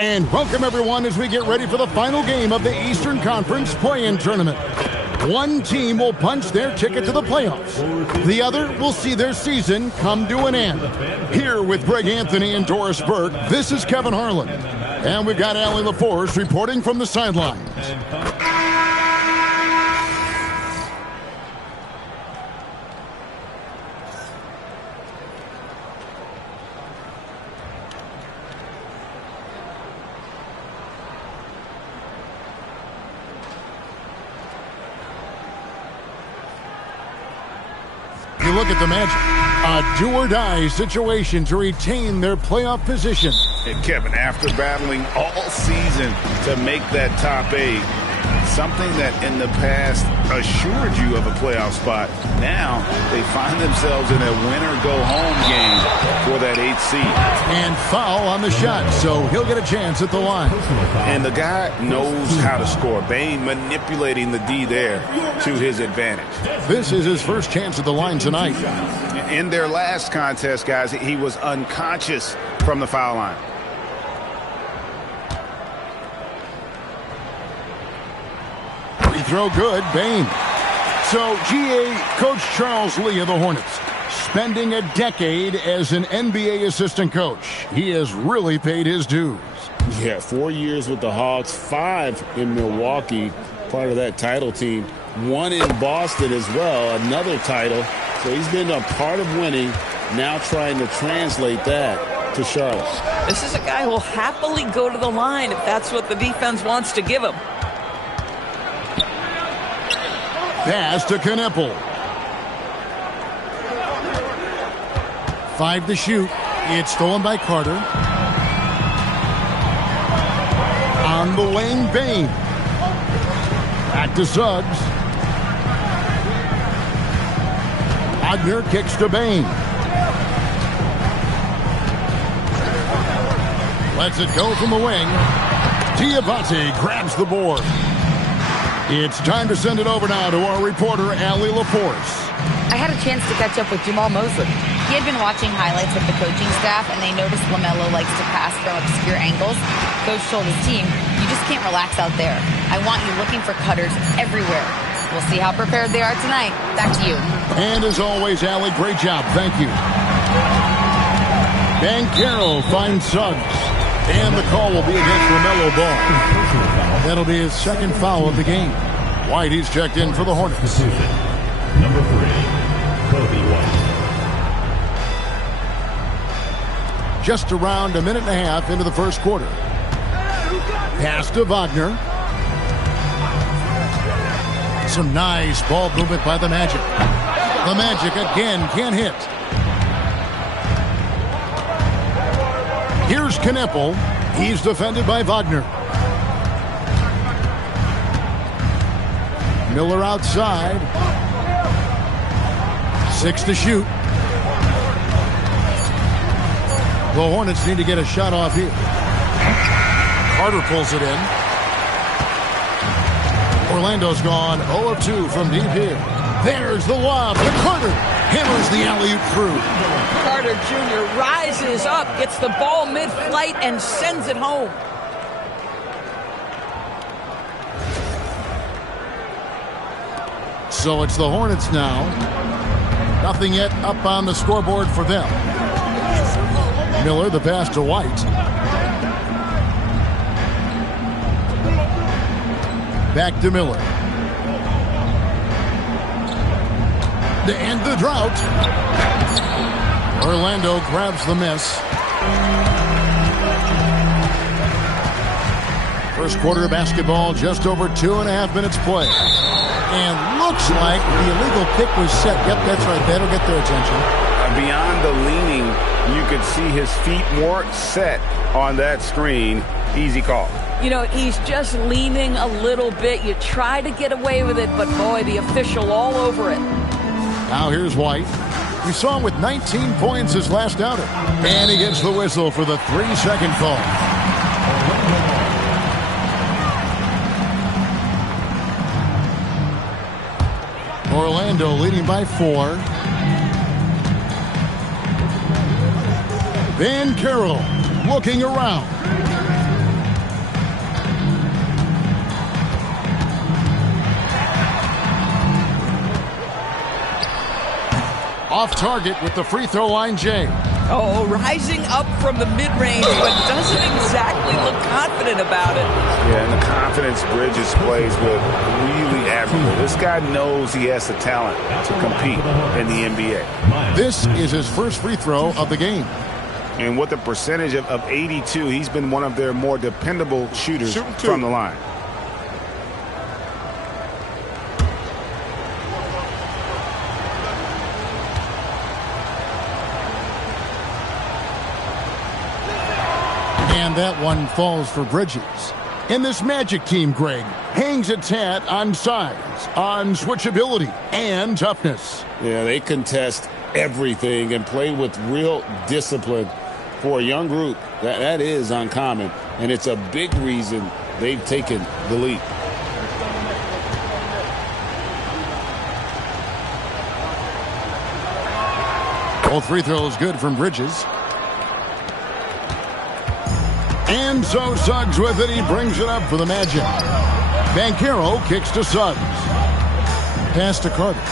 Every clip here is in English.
And welcome everyone as we get ready for the final game of the Eastern Conference play-in tournament. One team will punch their ticket to the playoffs. The other will see their season come to an end. Here with Greg Anthony and Doris Burke, this is Kevin Harlan. And we've got Allie LaForce reporting from the sidelines. You look at the Magic, a do-or-die situation to retain their playoff position. And Kevin, after battling all season to make that top 8, something that in the past assured you of a playoff spot, now they find themselves in a winner-go-home game for that 8th seed. And foul on the shot, so he'll get a chance at the line. And the guy knows how to score. Bane manipulating the D there to his advantage. This is his first chance at the line tonight. In their last contest, guys, he was unconscious from the foul line. Free throw good, Bane. So, GA Coach Charles Lee of the Hornets, spending a decade as an NBA assistant coach. He has really paid his dues. Yeah, 4 years with the Hawks, 5 in Milwaukee, part of that title team. 1 in Boston as well, another title. So he's been a part of winning, now trying to translate that to Charlotte. This is a guy who will happily go to the line if that's what the defense wants to give him. Pass to Kneppel. 5 to shoot. It's stolen by Carter. On the wing, Bane. Back to Suggs. Wagner kicks to Bane. Lets it go from the wing. Diabate grabs the board. It's time to send it over now to our reporter, Allie LaForce. I had a chance to catch up with Jamal Mosley. He had been watching highlights with the coaching staff, and they noticed LaMelo likes to pass from obscure angles. Coach told his team, you just can't relax out there. I want you looking for cutters everywhere. We'll see how prepared they are tonight. Back to you. And as always, Allie, great job. Thank you. Banchero finds Suggs. And the call will be against LaMelo Ball. That'll be his second foul of the game. White, he's checked in for the Hornets. Decision. Number 3, Kobe White. Just around a minute and a half into the first quarter. Pass to Wagner. Some nice ball movement by the Magic. The Magic again can't hit. Here's Kneppel. He's defended by Wagner. Miller outside. 6 to shoot. The Hornets need to get a shot off here. Carter pulls it in. Orlando's gone 0 of 2 from deep here. There's the lob to Carter. Hammers the alley-oop through. Carter Jr. rises up, gets the ball mid-flight, and sends it home. So it's the Hornets now. Nothing yet up on the scoreboard for them. Miller, the pass to White. Back to Miller. To end the drought. Orlando grabs the miss. First quarter of basketball, just over 2.5 minutes play. And looks like the illegal pick was set. Yep, that's right. That'll get their attention. Beyond the leaning, you could see his feet more set on that screen. Easy call. You know, he's just leaning a little bit. You try to get away with it, but boy, the official all over it. Now here's White. We saw him with 19 points his last outing. And he gets the whistle for the 3-second call. Orlando leading by 4. Banchero looking around. Off target with the free throw line, Jay. Oh, rising up from the mid-range, but doesn't exactly look confident about it. Yeah, and the confidence Bridges plays with really admirable. This guy knows he has the talent to compete in the NBA. This is his first free throw of the game. And with a percentage of 82, he's been one of their more dependable shooters from the line. And that one falls for Bridges. And this Magic team, Greg, hangs its hat on size, on switchability, and toughness. Yeah, they contest everything and play with real discipline. For a young group, that is uncommon, and it's a big reason they've taken the lead. Both free throws good from Bridges. And so Suggs with it. He brings it up for the Magic. Banchero kicks to Suggs. Pass to Carter.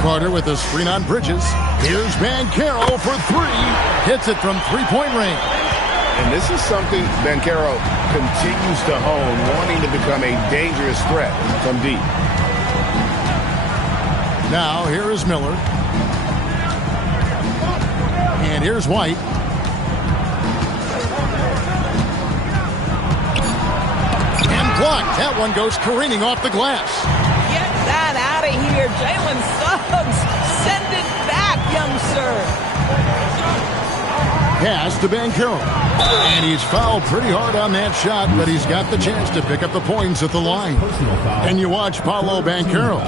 Carter with a screen on Bridges. Here's Banchero for three. Hits it from three-point range. And this is something Banchero continues to hone, wanting to become a dangerous threat from deep. Now here is Miller. And here's White. And blocked. That one goes careening off the glass. Get that out of here, Jalen Suggs. Send it back, young sir. Pass to Banchero. And he's fouled pretty hard on that shot, but he's got the chance to pick up the points at the line. And you watch Paolo Banchero.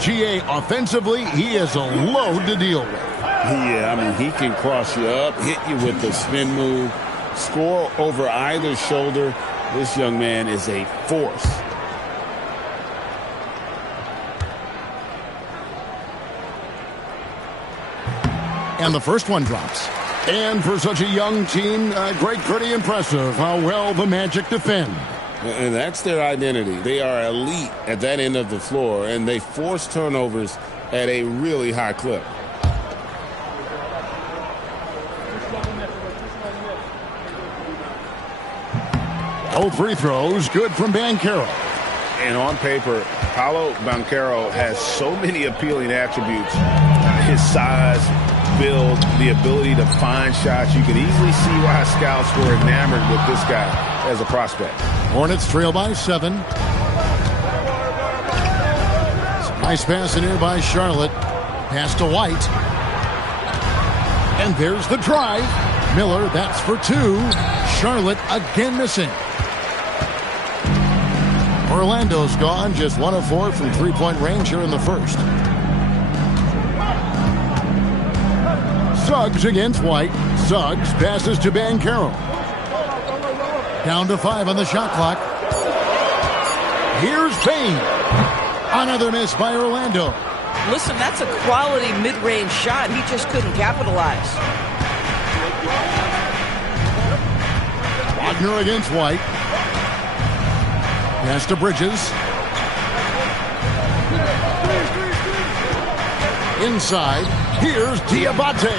GA, offensively, he is a load to deal with. Yeah, I mean, he can cross you up, hit you with the spin move, score over either shoulder. This young man is a force. And the first one drops. And for such a young team, Greg, pretty impressive how well the Magic defend. And that's their identity. They are elite at that end of the floor, and they force turnovers at a really high clip. Both free throws good from Banchero. And on paper, Paolo Banchero has so many appealing attributes. His size, build, the ability to find shots. You can easily see why scouts were enamored with this guy as a prospect. Hornets trail by 7. Nice pass in here by Charlotte. Pass to White. And there's the drive. Miller, that's for 2. Charlotte again missing. Orlando's gone, just 1 of 4 from three-point range here in the first. Suggs against White. Suggs passes to Banchero. Down to 5 on the shot clock. Here's Payne. Another miss by Orlando. Listen, that's a quality mid-range shot. He just couldn't capitalize. Wagner against White. Pass to Bridges. Inside. Here's Diabate.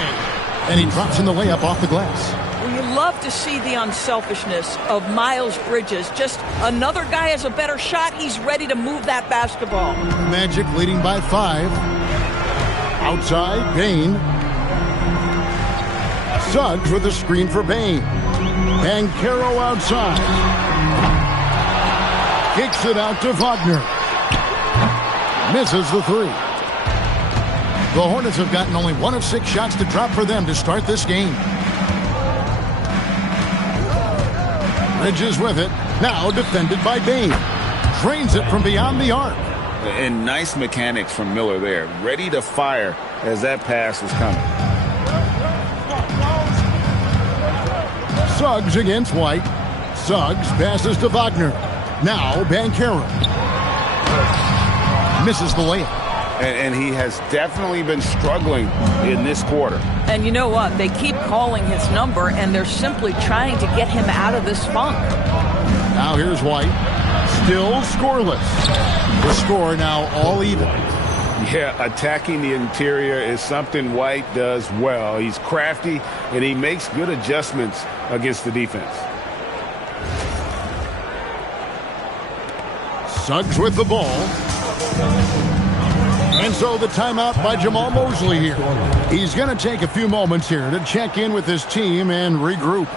And he drops in the layup off the glass. Well, you love to see the unselfishness of Miles Bridges. Just another guy has a better shot. He's ready to move that basketball. Magic leading by 5. Outside, Payne. Suggs with a screen for Payne. Banchero outside. Kicks it out to Wagner. Misses the 3. The Hornets have gotten only 1 of 6 shots to drop for them to start this game. Bridges with it. Now defended by Bain. Drains it from beyond the arc. And nice mechanics from Miller there. Ready to fire as that pass was coming. Suggs against White. Suggs passes to Wagner. Now Banchero. Misses the layup. And he has definitely been struggling in this quarter. And you know what? They keep calling his number, and they're simply trying to get him out of this funk. Now here's White. Still scoreless. The score now all even. Yeah, attacking the interior is something White does well. He's crafty, and he makes good adjustments against the defense. Suggs with the ball. And so the timeout by Jamal Mosley here. He's going to take a few moments here to check in with his team and regroup.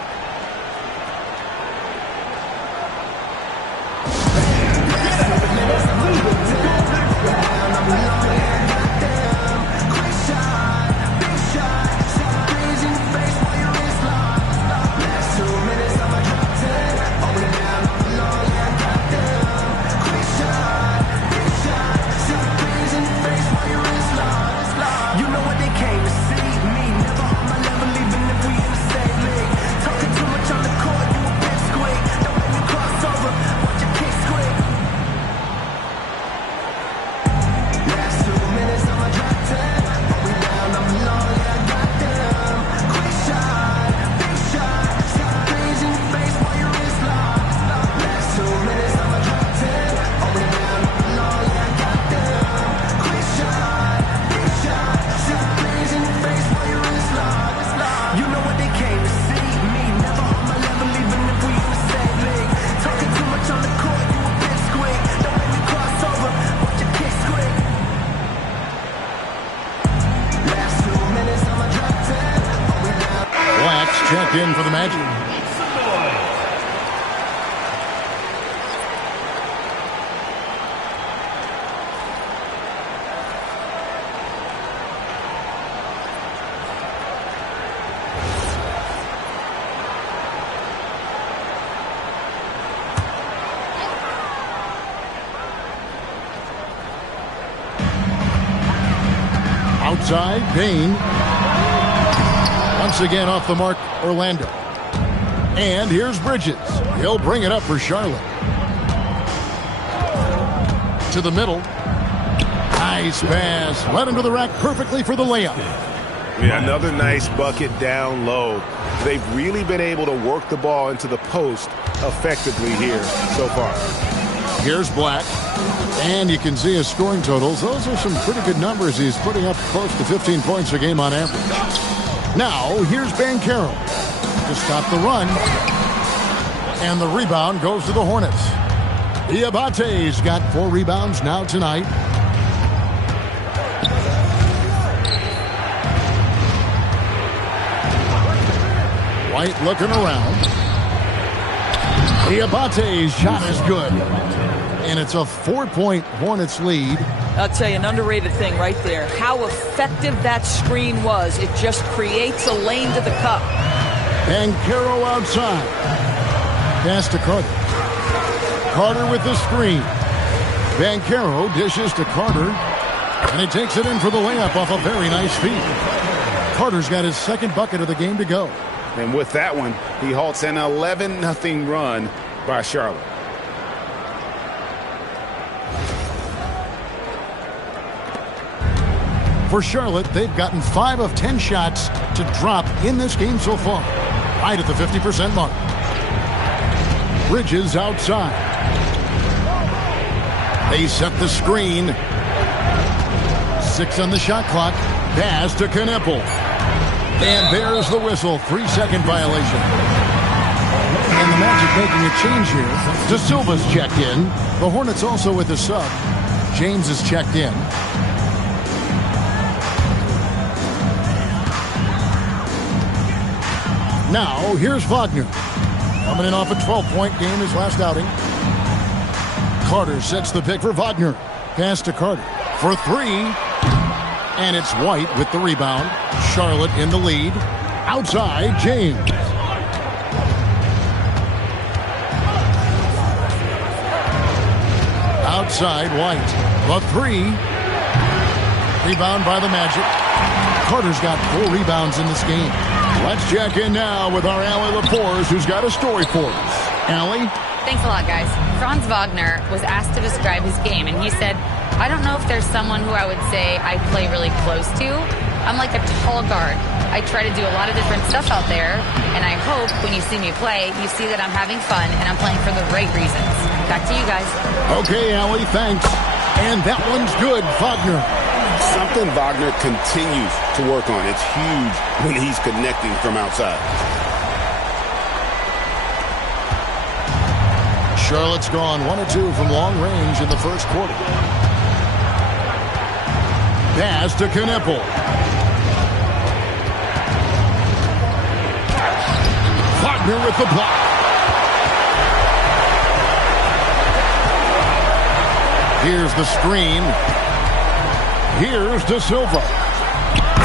Checked in for the Magic. Outside, Payne. Once again off the mark, Orlando. And here's Bridges. He'll bring it up for Charlotte. To the middle. Nice pass. Led into the rack perfectly for the layup. Yeah, another nice bucket down low. They've really been able to work the ball into the post effectively here so far. Here's Black. And you can see his scoring totals. Those are some pretty good numbers. He's putting up close to 15 points a game on average. Now, here's Banchero to stop the run. And the rebound goes to the Hornets. Diabate's got 4 rebounds now tonight. White looking around. Diabate's shot is good. And it's a 4-point Hornets lead. I'll tell you, an underrated thing right there. How effective that screen was. It just creates a lane to the cup. Banchero outside. Pass to Carter. Carter with the screen. Banchero dishes to Carter. And he takes it in for the layup off a very nice feed. Carter's got his second bucket of the game to go. And with that one, he halts an 11-0 run by Charlotte. For Charlotte, they've gotten 5 of 10 shots to drop in this game so far. Right at the 50% mark. Bridges outside. They set the screen. 6 on the shot clock. Pass to Kneppel. And there's the whistle. 3-second violation. And the Magic making a change here. De Silva's checked in. The Hornets also with the sub. James is checked in. Now, here's Wagner. Coming in off a 12-point game his last outing. Carter sets the pick for Wagner. Pass to Carter for 3. And it's White with the rebound. Charlotte in the lead. Outside, James. Outside, White. The 3. Rebound by the Magic. Carter's got 4 rebounds in this game. Let's check in now with our Allie LaForce, who's got a story for us. Allie? Thanks a lot, guys. Franz Wagner was asked to describe his game, and he said, I don't know if there's someone who I would say I play really close to. I'm like a tall guard. I try to do a lot of different stuff out there, and I hope when you see me play, you see that I'm having fun and I'm playing for the right reasons. Back to you guys. Okay, Allie, thanks. And that one's good, Wagner. something Wagner continues to work on. It's huge when he's connecting from outside. Charlotte's gone 1 of 2 from long range in the first quarter. Pass to Knippel. Wagner with the block. Here's the screen. Here's De Silva.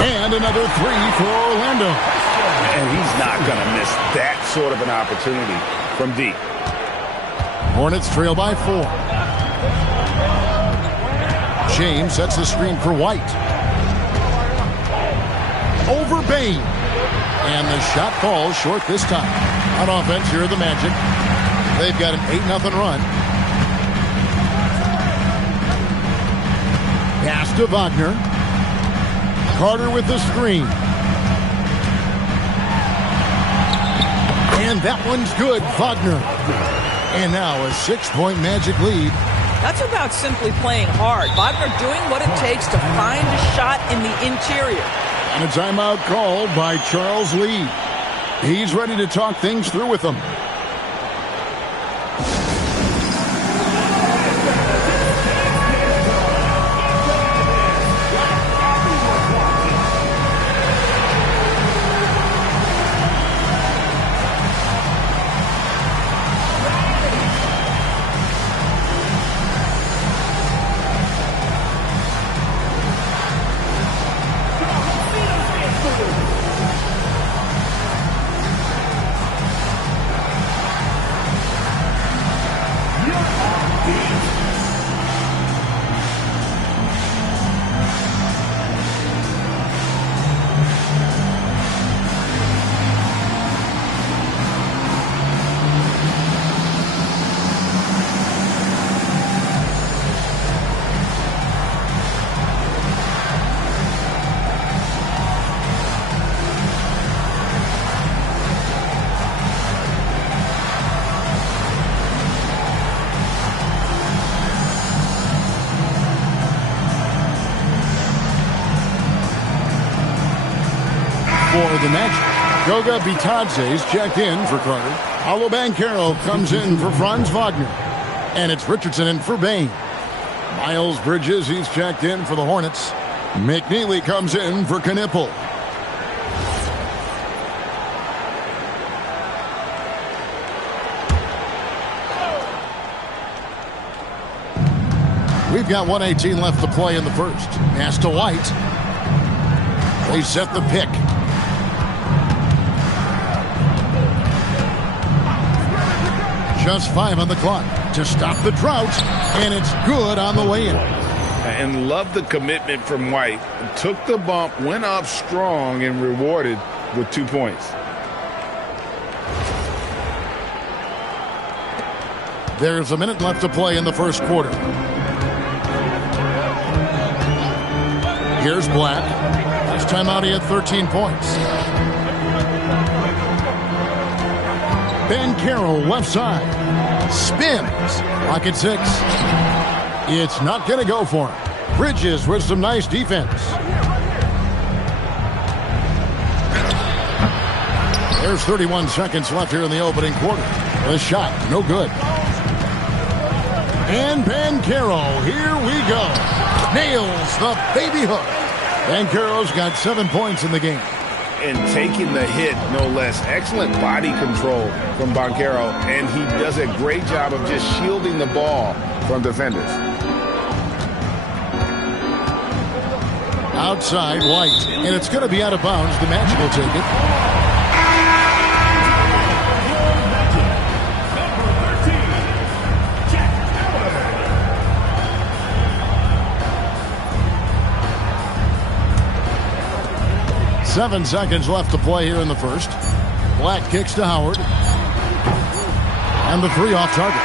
And another 3 for Orlando. And he's not going to miss that sort of an opportunity from deep. Hornets trail by 4. James sets the screen for White. Over Bain. And the shot falls short this time. On offense, here are the Magic. They've got an 8-0 run. Pass to Wagner. Carter with the screen. And that one's good, Wagner. And now a 6-point Magic lead. That's about simply playing hard. Wagner doing what it takes to find a shot in the interior. And a timeout called by Charles Lee. He's ready to talk things through with them. For the Magic, Goga Bitadze's checked in for Carter. Paolo Banchero comes in for Franz Wagner. And it's Richardson in for Bain. Miles Bridges, he's checked in for the Hornets. McNeely comes in for Knippel. We've got 1:18 left to play in the first. Pass to White. They set the pick. Just 5 on the clock to stop the drought, and it's good on the way in. And love the commitment from White. Took the bump, went up strong, and rewarded with 2 points. There's a minute left to play in the first quarter. Here's Black. Last time out, he had 13 points. Banchero left side. Spins. Clock at 6. It's not going to go for him. Bridges with some nice defense. There's 31 seconds left here in the opening quarter. The shot, no good. And Banchero, here we go. Nails the baby hook. Banchero's got 7 points in the game. And taking the hit, no less. Excellent body control from Banchero, and he does a great job of just shielding the ball from defenders. Outside, White, and it's going to be out of bounds. The Magic will take it. Seven seconds left to play here in the first. Black kicks to Howard. And the 3 off target.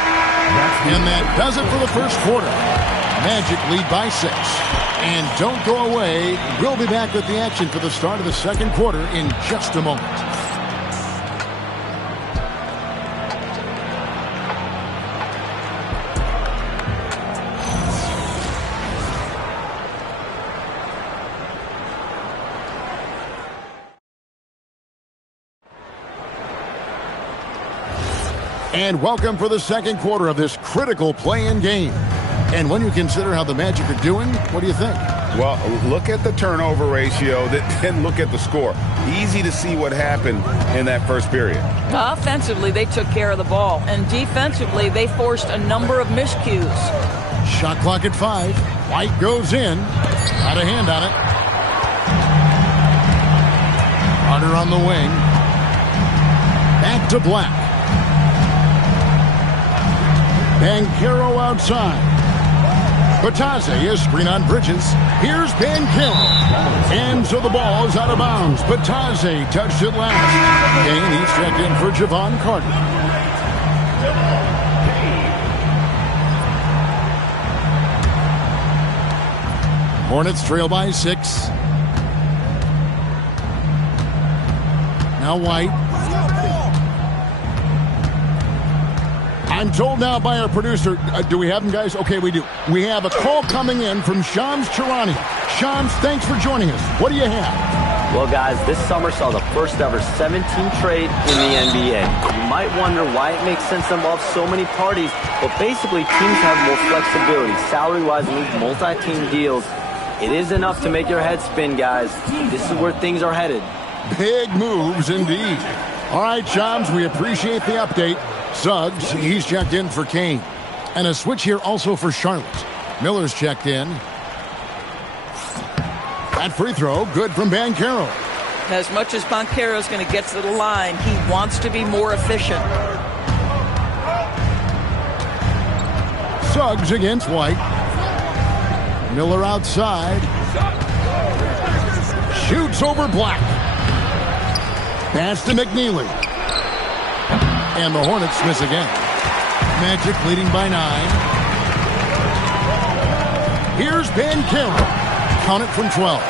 And that does it for the first quarter. Magic lead by 6. And don't go away. We'll be back with the action for the start of the second quarter in just a moment. And welcome for the second quarter of this critical play-in game. And when you consider how the Magic are doing, what do you think? Well, look at the turnover ratio, then look at the score. Easy to see what happened in that first period. Offensively, they took care of the ball. And defensively, they forced a number of miscues. Shot clock at 5. White goes in. Got a hand on it. Carter on the wing. Back to Black. Banchero outside. Batase is screen on Bridges. Here's Banchero. And so the ball is out of bounds. Batase touched it last. Kane, he's checked in for Javon Carter. Hornets trail by 6. Now White. I'm told now by our producer, do we have him, guys? Okay, we do. We have a call coming in from Shams Charania. Shams, thanks for joining us. What do you have? Well, guys, this summer saw the first ever 17 trade in the NBA. You might wonder why it makes sense to involve so many parties, but basically teams have more flexibility, salary-wise, and these multi-team deals. It is enough to make your head spin, guys. This is where things are headed. Big moves indeed. All right, Shams, we appreciate the update. Suggs, he's checked in for Kane. And a switch here also for Charlotte. Miller's checked in. That free throw, good from Banchero. As much as Banchero's going to get to the line, he wants to be more efficient. Suggs against White. Miller outside. Shoots over Black. Pass to McNeely. And the Hornets miss again. Magic leading by 9. Here's Banchero. Count it from 12.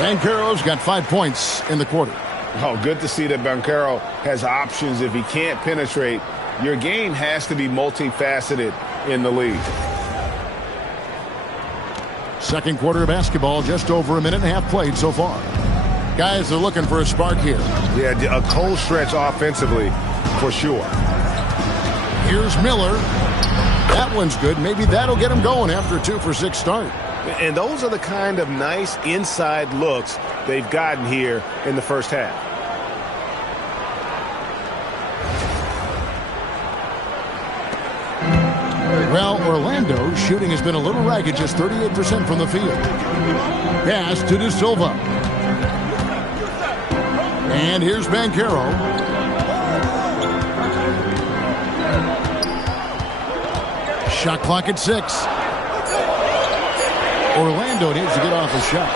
Banchero's got 5 points in the quarter. Oh, good to see that Banchero has options if he can't penetrate. Your game has to be multifaceted in the league. Second quarter of basketball, just over a minute and a half played so far. Guys, they're looking for a spark here. Yeah, a cold stretch offensively for sure. Here's Miller. That one's good. Maybe that'll get him going after a 2-for-6 start. And those are the kind of nice inside looks they've gotten here in the first half. Well, Orlando's shooting has been a little ragged, just 38% from the field. Pass to De Silva. And here's Banchero. Shot clock at 6. Orlando needs to get off a shot.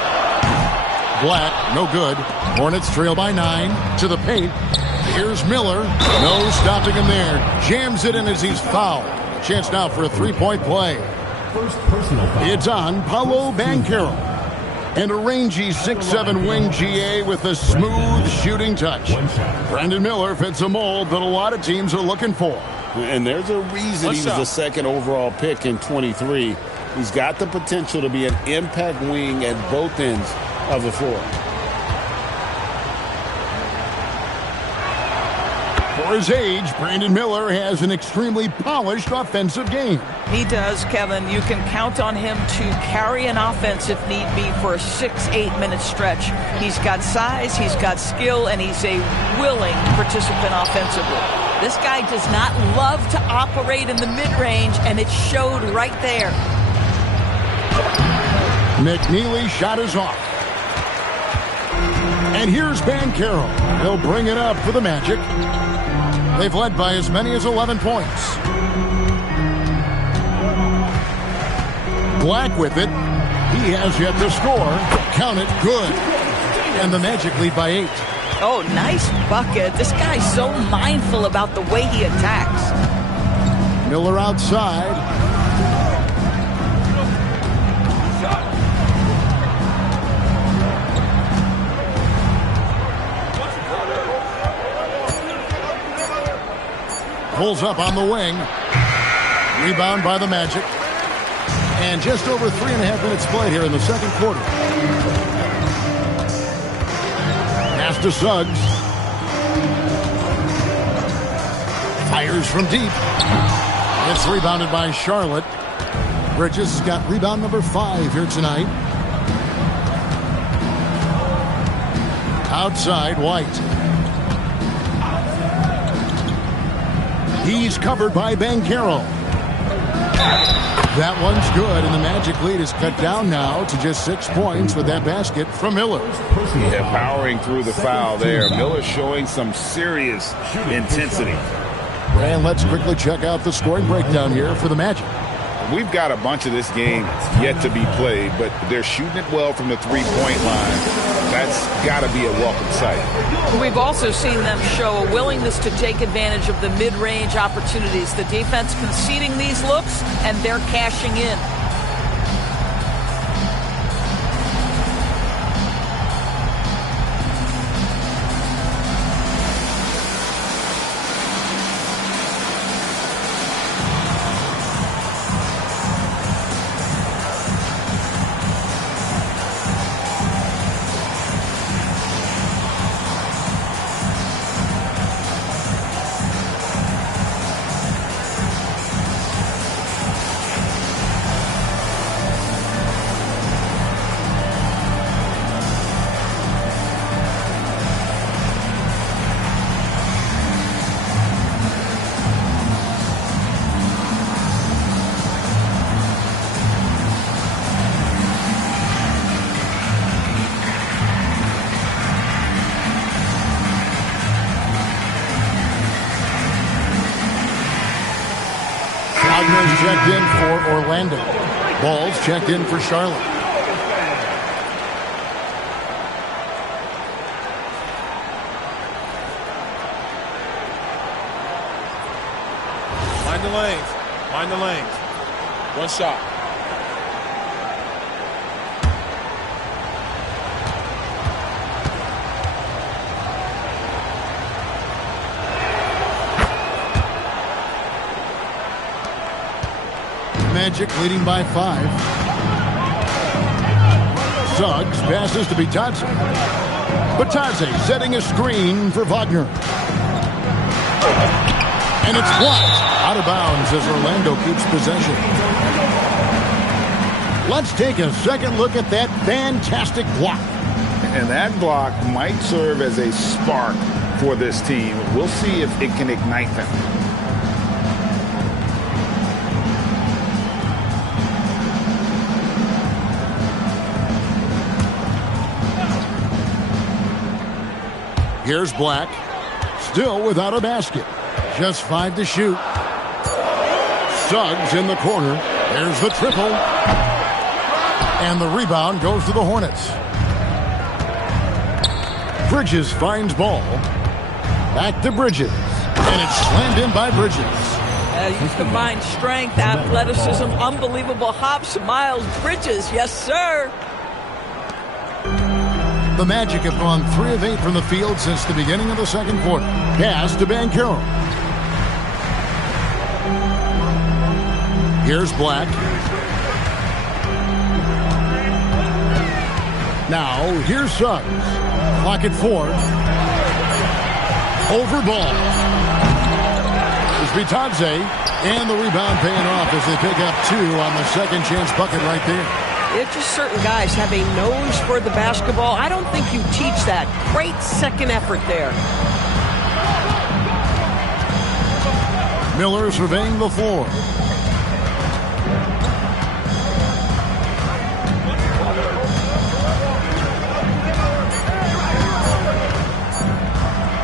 Black, no good. Hornets trail by 9 to the paint. Here's Miller. No stopping him there. Jams it in as he's fouled. Chance now for a three-point play. First personal foul. It's on Paolo Banchero. And a rangy 6'7" wing GA with a smooth shooting touch. Brandon Miller fits a mold that a lot of teams are looking for. And there's a reason he was the second overall pick in 23. He's got the potential to be an impact wing at both ends of the floor. For his age, Brandon Miller has an extremely polished offensive game. He does, Kevin. You can count on him to carry an offense if need be for a 6-8 minute stretch. He's got size, he's got skill, and he's a willing participant offensively. This guy does not love to operate in the mid-range, and it showed right there. McNeely shot is off. And here's Banchero. He'll bring it up for the Magic. They've led by as many as 11 points. Black with it. He has yet to score. Count it, good. And the Magic lead by 8. Oh, nice bucket. This guy's so mindful about the way he attacks. Miller outside. Pulls up on the wing. Rebound by the Magic. And just over 3.5 minutes played here in the second quarter. Pass to Suggs. Fires from deep. It's rebounded by Charlotte. Bridges got rebound number 5 here tonight. Outside, White. He's covered by Banchero. That one's good, and the Magic lead is cut down now to just 6 points with that basket from Miller. Yeah, powering through the foul there. Miller showing some serious intensity. And let's quickly check out the scoring breakdown here for the Magic. We've got a bunch of this game yet to be played, but they're shooting it well from the three-point line. That's got to be a welcome sight. We've also seen them show a willingness to take advantage of the mid-range opportunities. The defense conceding these looks, and they're cashing in. Wagner's checked in for Orlando. Ball's checked in for Charlotte. Mind the lanes. Mind the lanes. One shot. Magic leading by 5. Suggs passes to Bitadze. Bitadze setting a screen for Wagner. And it's blocked. Out of bounds as Orlando keeps possession. Let's take a second look at that fantastic block. And that block might serve as a spark for this team. We'll see if it can ignite them. Here's Black, still without a basket. Just 5 to shoot. Suggs in the corner. There's the triple. And the rebound goes to the Hornets. Bridges finds ball. Back to Bridges. And it's slammed in by Bridges. You combine strength, athleticism, unbelievable hops. Miles Bridges, yes, sir. The Magic have gone 3 of 8 from the field since the beginning of the second quarter. Pass to Banchero. Here's Black. Now, here's Suggs. Clock at 4. Over ball. It's Bitadze. And the rebound paying off as they pick up 2 on the second chance bucket right there. It's just certain guys have a nose for the basketball. I don't think you teach that. Great second effort there. Miller surveying the floor.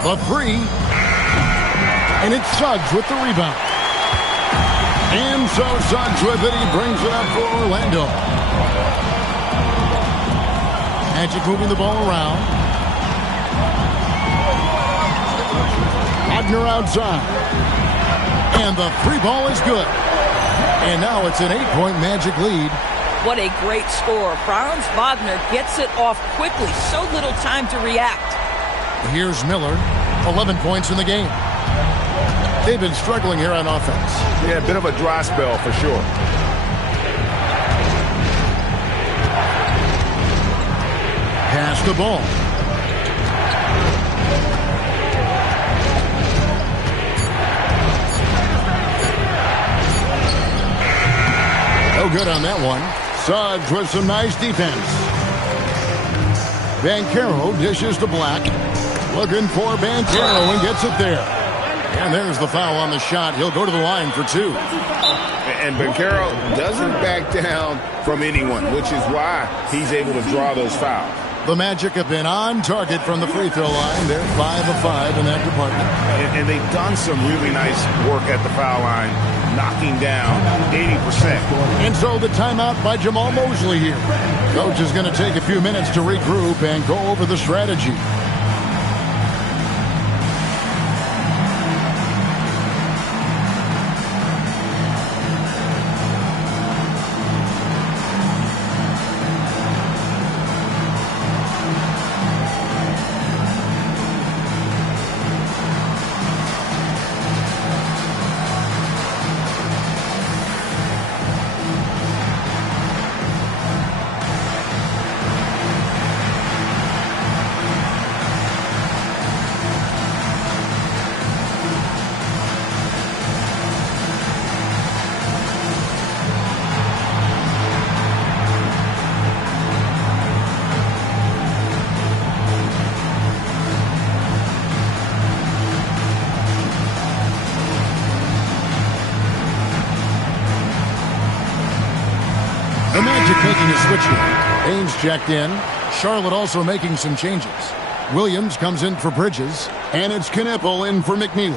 The 3. And it's Suggs with the rebound. And so Suggs with it. He brings it up for Orlando. Magic moving the ball around. Wagner outside. And the 3 ball is good. And now it's an 8-point Magic lead. What a great score. Franz Wagner gets it off quickly. So little time to react. Here's Miller. 11 points in the game. They've been struggling here on offense. Yeah, a bit of a dry spell for sure. Pass the ball. No good on that one. Suggs with some nice defense. Banchero dishes to Black. Looking for Banchero and gets it there. And there's the foul on the shot. He'll go to the line for 2. And Banchero doesn't back down from anyone, which is why he's able to draw those fouls. The Magic have been on target from the free throw line. They're 5 of 5 in that department. And they've done some really nice work at the foul line, knocking down 80%. And so the timeout by Jamal Mosley here. Coach is going to take a few minutes to regroup and go over the strategy. The Magic making a switch here. Baines checked in. Charlotte also making some changes. Williams comes in for Bridges. And it's Knipple in for McNeely.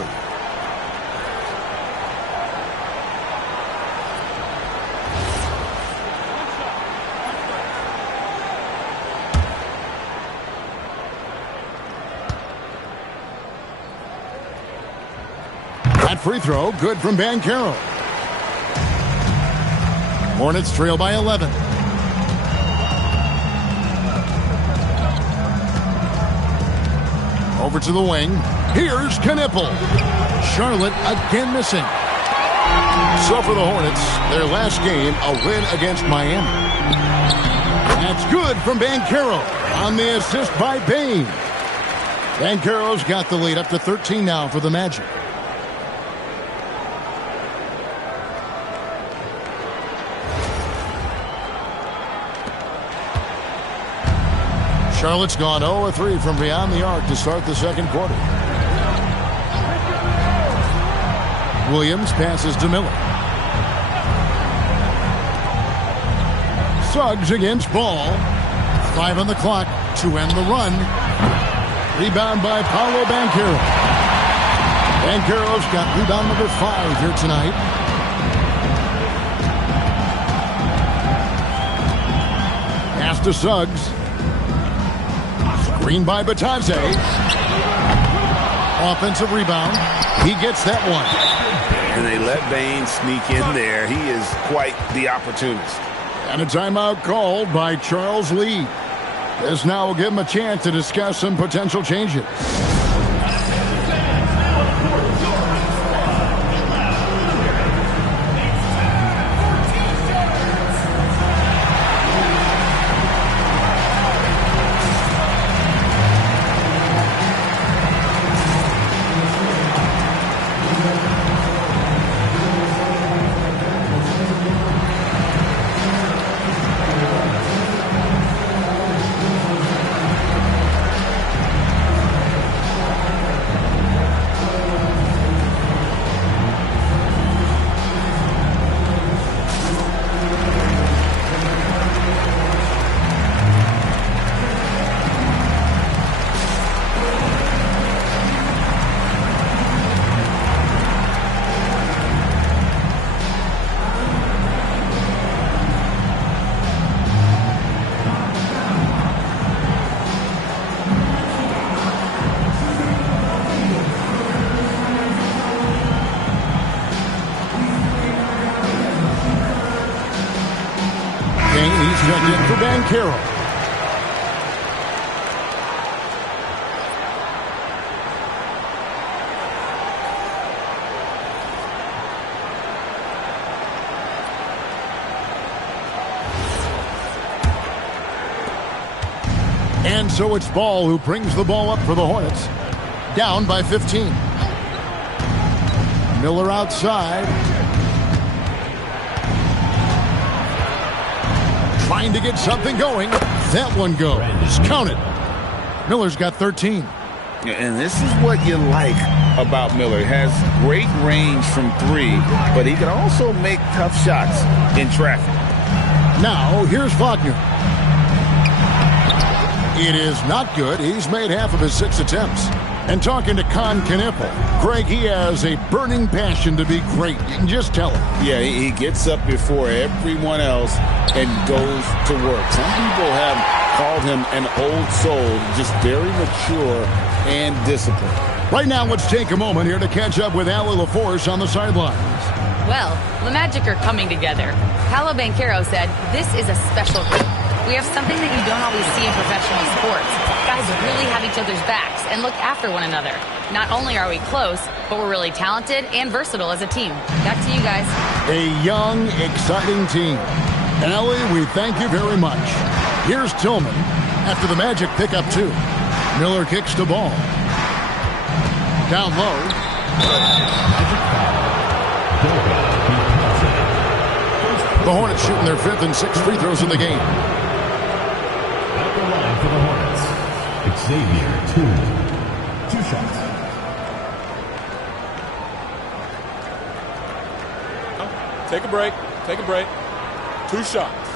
That free throw, good from Banchero. Hornets trail by 11. Over to the wing. Here's Knipple. Charlotte again missing. So for the Hornets, their last game, a win against Miami. That's good from Banchero on the assist by Bain. Banchero's got the lead up to 13 now for the Magic. Charlotte's gone 0-3 from beyond the arc to start the second quarter. Williams passes to Miller. Suggs against Ball. 5 on the clock to end the run. Rebound by Paolo Banchero. Banchero's got rebound number 5 here tonight. Pass to Suggs. Screen by Batadze. Offensive rebound. He gets that one. And they let Bain sneak in there. He is quite the opportunist. And a timeout called by Charles Lee. This now will give him a chance to discuss some potential changes. Checked in for Banchero. And so it's Ball who brings the ball up for the Hornets. Down by 15. Miller outside. trying to get something going. That one goes. Count it. Miller's got 13. And this is what you like about Miller. He has great range from 3, but he can also make tough shots in traffic. Now, here's Wagner. It is not good. He's made half of his 6 attempts. And talking to Con Knippel, Greg, he has a burning passion to be great. You can just tell him. Yeah, he gets up before everyone else and goes to work. Some people have called him an old soul, just very mature and disciplined. Right now, let's take a moment here to catch up with Ali LaForce on the sidelines. Well, the Magic are coming together. Paolo Banchero said, "This is a special group. We have something that you don't always see in professional sports. Guys really have each other's backs and look after one another. Not only are we close, but we're really talented and versatile as a team." Back to you guys. A young, exciting team. Allie, we thank you very much. Here's Tillman after the Magic pick up 2. Miller kicks the ball. Down low. The Hornets shooting their 5th and 6th free throws in the game. At the line for the Hornets, Xavier, 2 shots. Take a break. Take a break. 2 shots.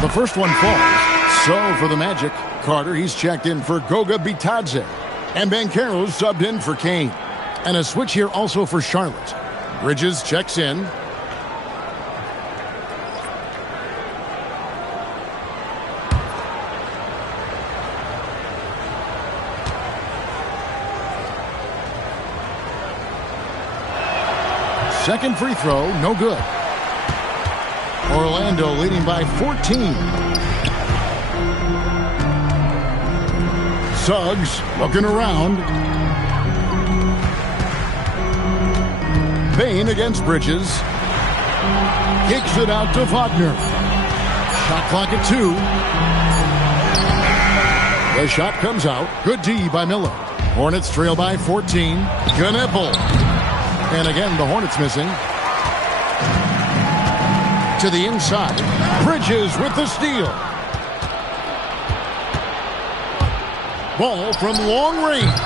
The first one falls. So for the Magic, Carter, he's checked in for Goga Bitadze. And Banchero's subbed in for Kane. And a switch here also for Charlotte. Bridges checks in. Second free throw, no good. Orlando leading by 14. Suggs looking around. Bain against Bridges. Kicks it out to Wagner. Shot clock at 2. The shot comes out. Good D by Miller. Hornets trail by 14. Knippel. And again, the Hornets missing. To the inside. Bridges with the steal. Ball from long range.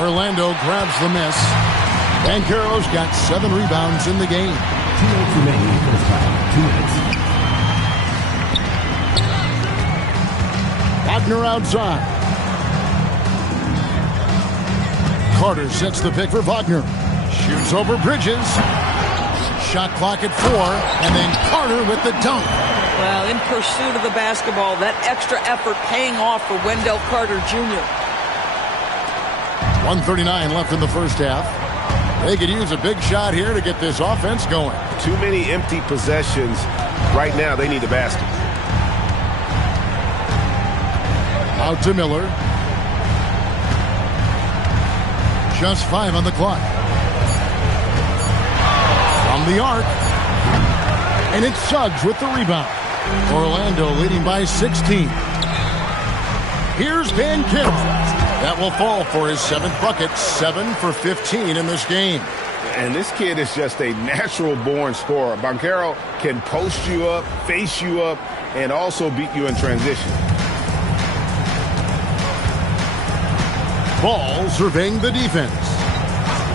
Orlando grabs the miss. Banchero's got 7 rebounds in the game. 2 minutes remaining in first half. 2 minutes. Wagner outside. Carter sets the pick for Wagner. Shoots over Bridges. Shot clock at 4. And then Carter with the dunk. Well, in pursuit of the basketball, that extra effort paying off for Wendell Carter Jr. 1:39 left in the first half. They could use a big shot here to get this offense going. Too many empty possessions. Right now, they need a basket. Out to Miller. Just 5 on the clock. From the arc. And it's Suggs with the rebound. Orlando leading by 16. Here's Banchero. That will fall for his 7th bucket. 7 for 15 in this game. And this kid is just a natural-born scorer. Banchero can post you up, face you up, and also beat you in transition. Ball surveying the defense.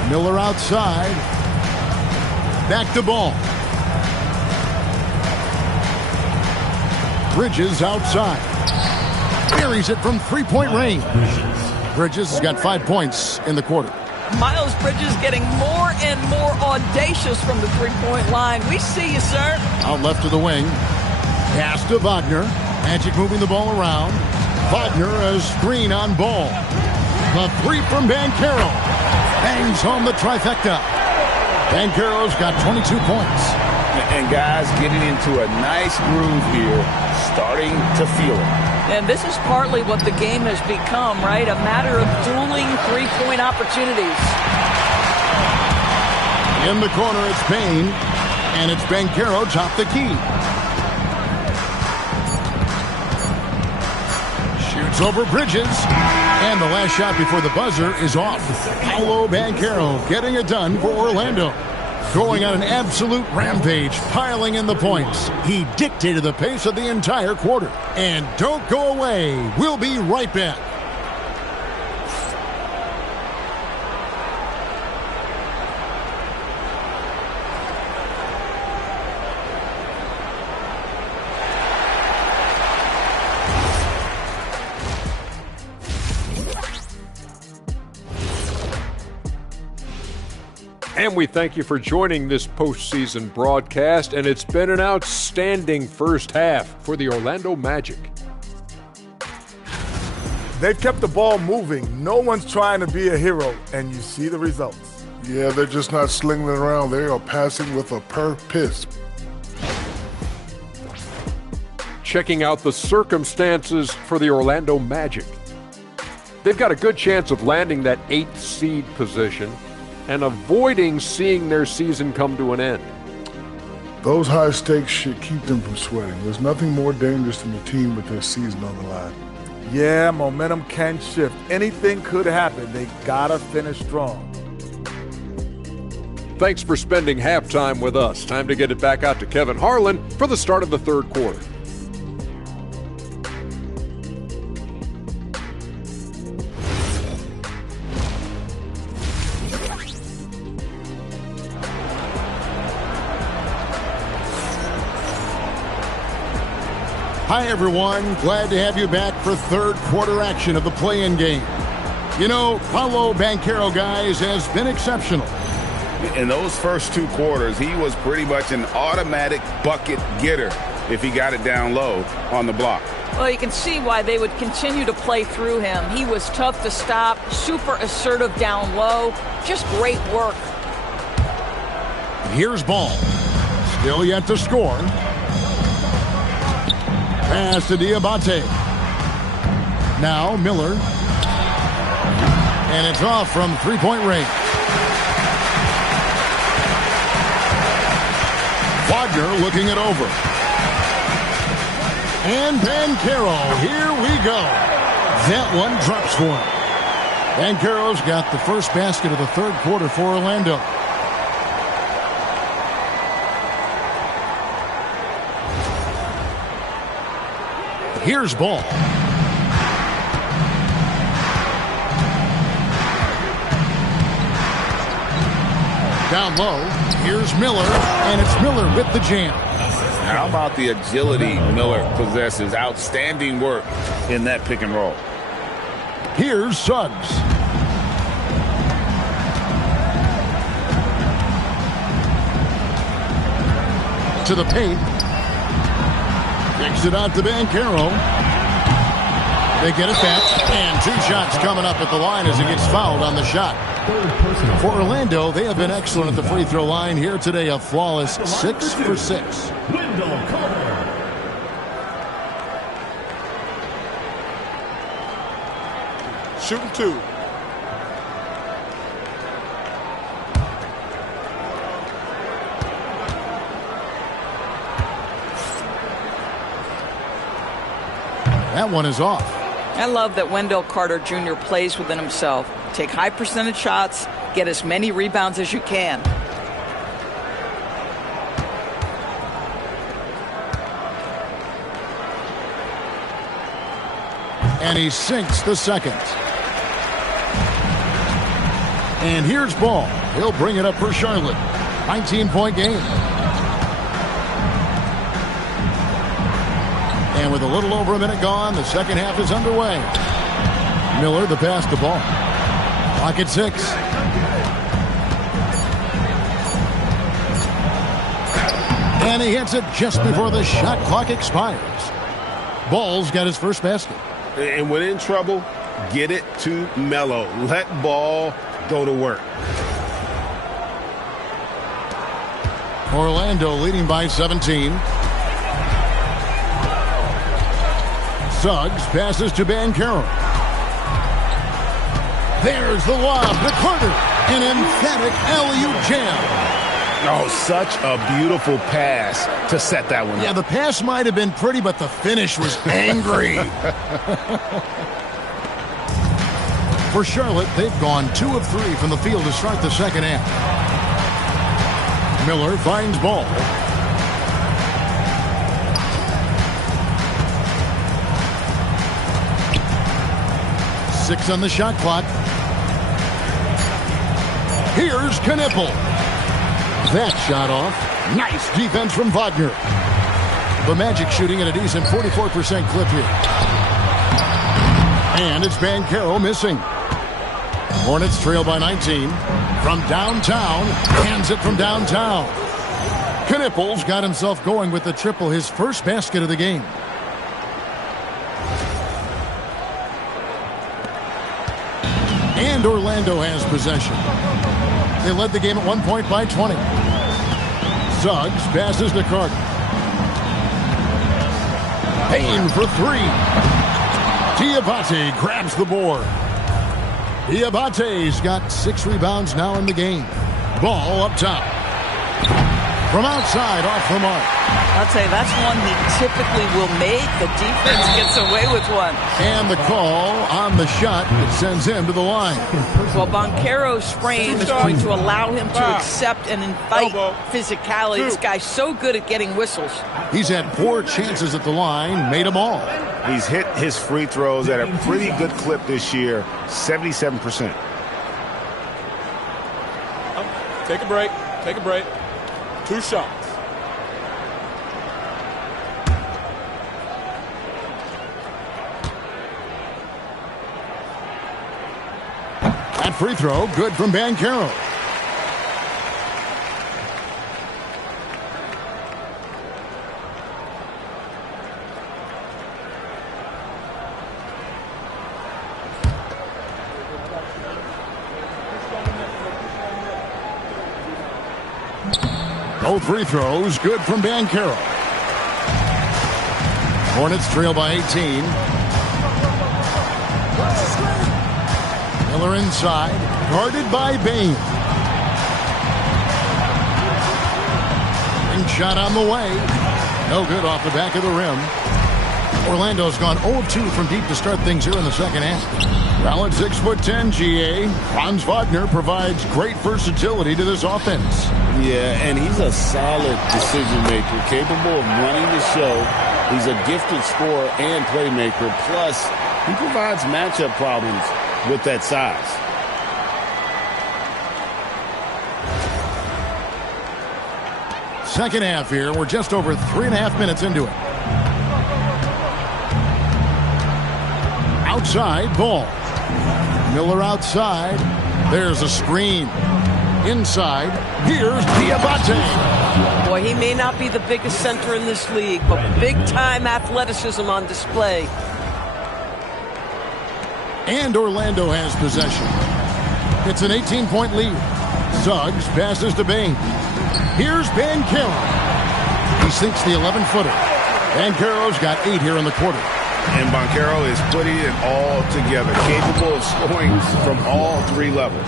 Miller outside. Back to Ball. Bridges outside. Buries it from 3-point range. Bridges has got 5 points in the quarter. Miles Bridges getting more and more audacious from the three-point line. We see you, sir. Out left to the wing. Pass to Wagner. Magic moving the ball around. Wagner a screen on Ball. The 3 from Banchero. Bangs home the trifecta. Banchero's got 22 points. And guys getting into a nice groove here, starting to feel it. And this is partly what the game has become, right? A matter of dueling three-point opportunities. In the corner, it's Bain. And it's Banchero top the key. Shoots over Bridges. And the last shot before the buzzer is off. Paolo Banchero getting it done for Orlando. Going on an absolute rampage, piling in the points. He dictated the pace of the entire quarter. And don't go away. We'll be right back. And we thank you for joining this postseason broadcast, and it's been an outstanding first half for the Orlando Magic. They've kept the ball moving. No one's trying to be a hero, and you see the results. Yeah, they're just not slinging it around. They are passing with a purpose. Checking out the circumstances for the Orlando Magic. They've got a good chance of landing that 8th seed position and avoiding seeing their season come to an end. Those high stakes should keep them from sweating. There's nothing more dangerous than a team with their season on the line. Yeah, momentum can shift. Anything could happen. They gotta finish strong. Thanks for spending halftime with us. Time to get it back out to Kevin Harlan for the start of the third quarter. Hi, everyone. Glad to have you back for third quarter action of the play-in game. You know, Paolo Banchero, guys, has been exceptional. In those first 2 quarters, he was pretty much an automatic bucket getter if he got it down low on the block. Well, you can see why they would continue to play through him. He was tough to stop, super assertive down low. Just great work. Here's Ball. Still yet to score. Pass to Diabate. Now Miller. And it's off from three-point range. Wagner looking it over. And Banchero, here we go. That one drops for him. Banchero's got the first basket of the third quarter for Orlando. Here's Ball. Down low, here's Miller, and it's Miller with the jam. How about the agility Miller possesses? Outstanding work in that pick and roll. Here's Suggs. To the paint. Kicks it out to Banchero. They get it back, and 2 shots coming up at the line as he gets fouled on the shot. For Orlando, they have been excellent at the free throw line here today, a flawless 6 for 6. Shooting 2. That one is off. I love that Wendell Carter Jr. plays within himself. Take high percentage shots, get as many rebounds as you can. And he sinks the second. And here's Ball. He'll bring it up for Charlotte. 19-point game. And with a little over a minute gone, the second half is underway. Miller, the pass to Ball. Clock at 6. And he hits it just before the shot clock expires. Ball's got his first basket. And when in trouble, get it to Melo. Let Ball go to work. Orlando leading by 17. Suggs passes to Banchero. There's the lob to Carter. An emphatic alley-oop jam. Oh, such a beautiful pass to set that one up. Yeah, the pass might have been pretty, but the finish was angry. For Charlotte, they've gone 2 of 3 from the field to start the second half. Miller finds ball. Six on the shot clock. Here's Knipple. That shot off. Nice defense from Wagner. The Magic shooting at a decent 44% clip here. And it's Banchero missing. Hornets trail by 19. From downtown, hands it from downtown. Knipple's got himself going with the triple, his first basket of the game. And Orlando has possession. They led the game at 1 point by 20. Suggs passes to Carter. Payne for 3. Diabate grabs the board. Diabate's got 6 rebounds now in the game. Ball up top. From outside, off the mark. I'll tell you, that's one he typically will make. The defense gets away with one. And the call on the shot that sends him to the line. Well, Banchero's frame is going to allow him to accept and invite physicality. This guy's so good at getting whistles. He's had 4 chances at the line, made them all. He's hit his free throws at a pretty good clip this year, 77%. Take a break. Take a break. 2 shots. That free throw, good from Banchero. Both free throws, good from Banchero. Hornets trail by 18. Miller inside, guarded by Bane. Ring shot on the way. No good off the back of the rim. Orlando's gone 0 of 2 from deep to start things here in the second half. Well, at 6'10", GA, Franz Wagner provides great versatility to this offense. Yeah, and he's a solid decision maker, capable of running the show. He's a gifted scorer and playmaker. Plus, he provides matchup problems with that size. Second half here. We're just over 3.5 minutes into it. Outside, ball. Miller outside. There's a screen. Inside, here's Diabate. Boy, he may not be the biggest center in this league, but big-time athleticism on display. And Orlando has possession. It's an 18-point lead. Suggs passes to Bane. Here's Banchero. He sinks the 11-footer. Banchero's got 8 here in the quarter. And Banchero is putting it all together, capable of scoring from all 3 levels.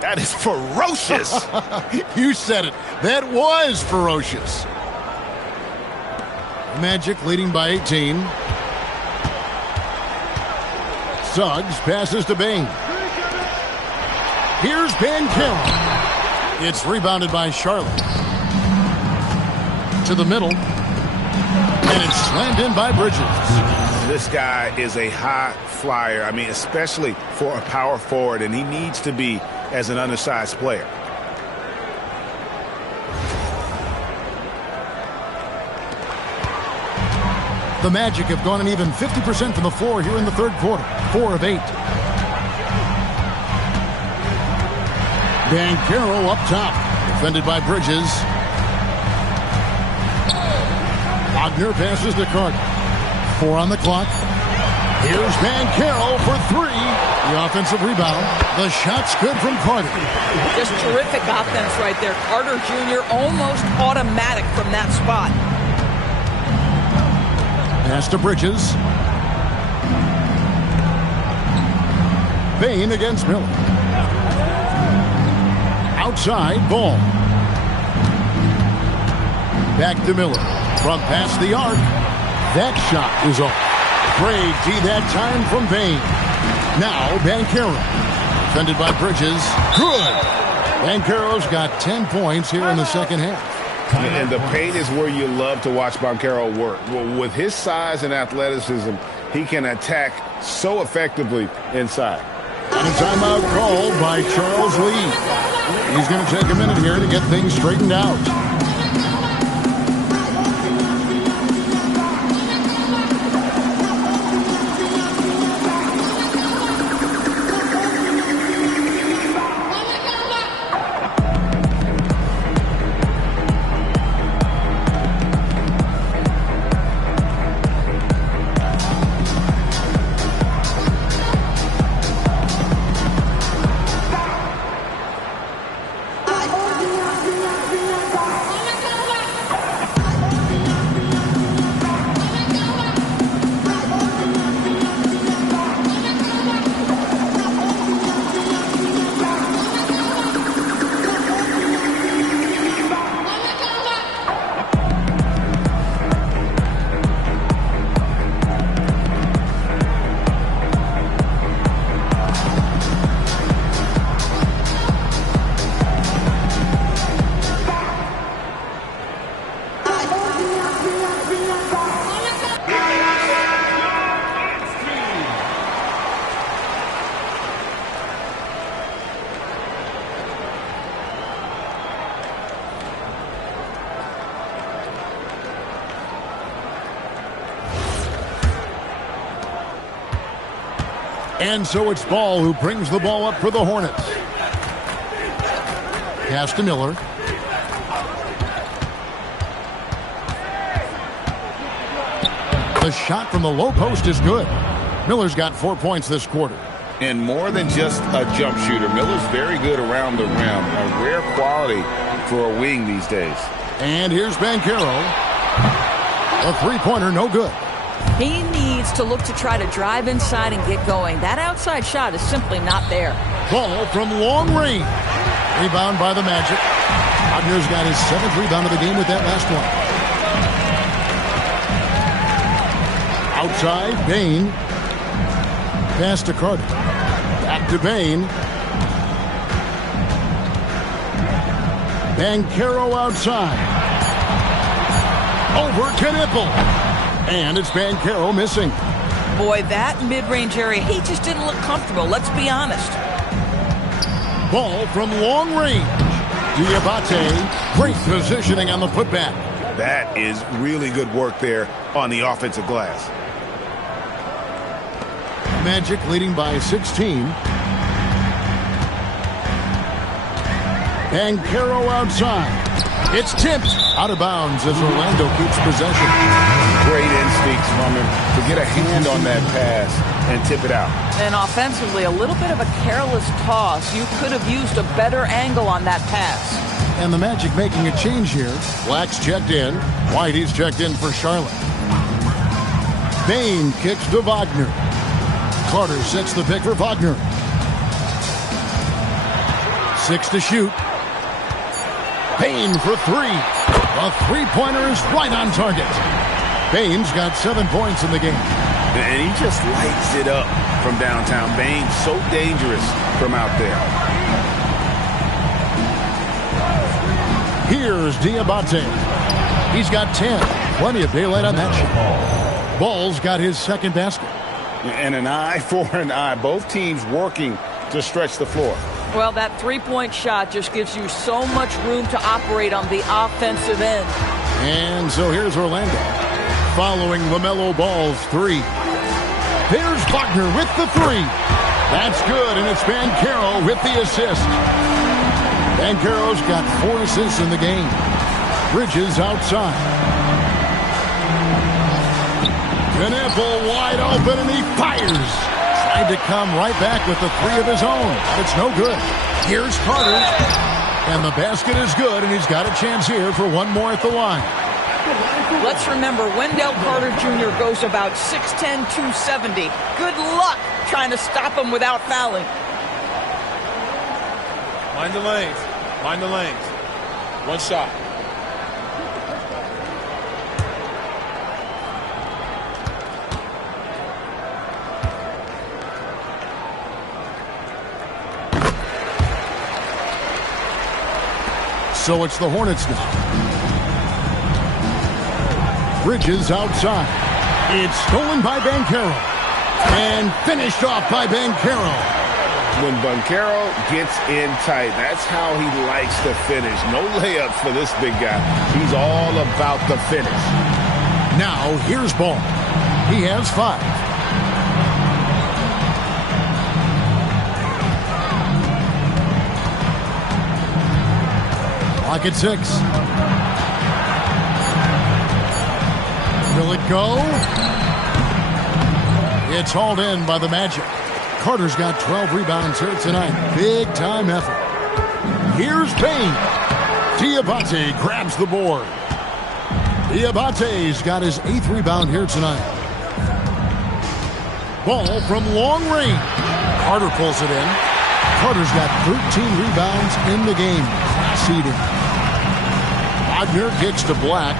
That is ferocious. You said it. That was ferocious. Magic leading by 18. Suggs passes to Bane. Here's Banchero. It's rebounded by Charlotte. To the middle. And it's slammed in by Bridges. This guy is a high flyer. I mean, especially for a power forward, and he needs to be as an undersized player. The Magic have gone an even 50% from the floor here in the third quarter. 4 of 8. Banchero up top. Defended by Bridges. Wagner passes to Carter. 4 on the clock. Here's Banchero for 3. The offensive rebound. The shot's good from Carter. Just terrific offense right there. Carter Jr. almost automatic from that spot. Pass to Bridges. Bane against Miller. Outside, ball. Back to Miller. From past the arc. That shot is off. Great D that time from Bain. Now Banchero. Defended by Bridges. Good. Banchero's got 10 points here in the second half. And the paint is where you love to watch Banchero work. Well, with his size and athleticism, he can attack so effectively inside. And a timeout called by Charles Lee. He's going to take a minute here to get things straightened out. And so it's Ball who brings the ball up for the Hornets. Pass to Miller. The shot from the low post is good. Miller's got 4 points this quarter. And more than just a jump shooter, Miller's very good around the rim. A rare quality for a wing these days. And here's Banchero. A three-pointer, no good. He needs to look to try to drive inside and get going. That outside shot is simply not there. Ball from long range. Rebound by the Magic. Wagner's got his 7th rebound of the game with that last one. Outside, Bain. Pass to Carter. Back to Bain. Banchero outside. Over to Nipple. And it's Banchero missing. Boy, that mid-range area, he just didn't look comfortable. Let's be honest. Ball from long range. Diabate. Great positioning on the putback. That is really good work there on the offensive glass. Magic leading by 16. Banchero outside. It's tipped out of bounds as Orlando keeps possession. Great instincts from him to get a hand on that pass and tip it out. And offensively, a little bit of a careless toss. You could have used a better angle on that pass. And the Magic making a change here. Black's checked in. Whitey's checked in for Charlotte. Bain kicks to Wagner. Carter sets the pick for Wagner. 6 to shoot. Bain for 3. A three-pointer is right on target. Bain's got 7 points in the game. And he just lights it up from downtown. Bain's so dangerous from out there. Here's Diabate. He's got 10. Plenty of daylight on that shot. Ball's got his second basket. And an eye for an eye. Both teams working to stretch the floor. Well, that three-point shot just gives you so much room to operate on the offensive end. And so here's Orlando. Following LaMelo Ball's 3. There's Wagner with the 3. That's good, and it's Banchero with the assist. Banchero's got 4 assists in the game. Bridges outside. Knipple wide open, and he fires. Tried to come right back with the 3 of his own. It's no good. Here's Carter. And the basket is good, and he's got a chance here for one more at the line. Let's remember, Wendell Carter Jr. goes about 6'10", 270. Good luck trying to stop him without fouling. Mind the lanes. Mind the lanes. One shot. So it's the Hornets now. Bridges outside. It's stolen by Banchero. And finished off by Banchero. When Banchero gets in tight, that's how he likes to finish. No layups for this big guy. He's all about the finish. Now here's Ball. He has 5. Clock at 6. Will it go? It's hauled in by the Magic. Carter's got 12 rebounds here tonight. Big time effort. Here's Payne. Diabate grabs the board. Diabate's got his 8th rebound here tonight. Ball from long range. Carter pulls it in. Carter's got 13 rebounds in the game. Class eating. Wagner gets to Black.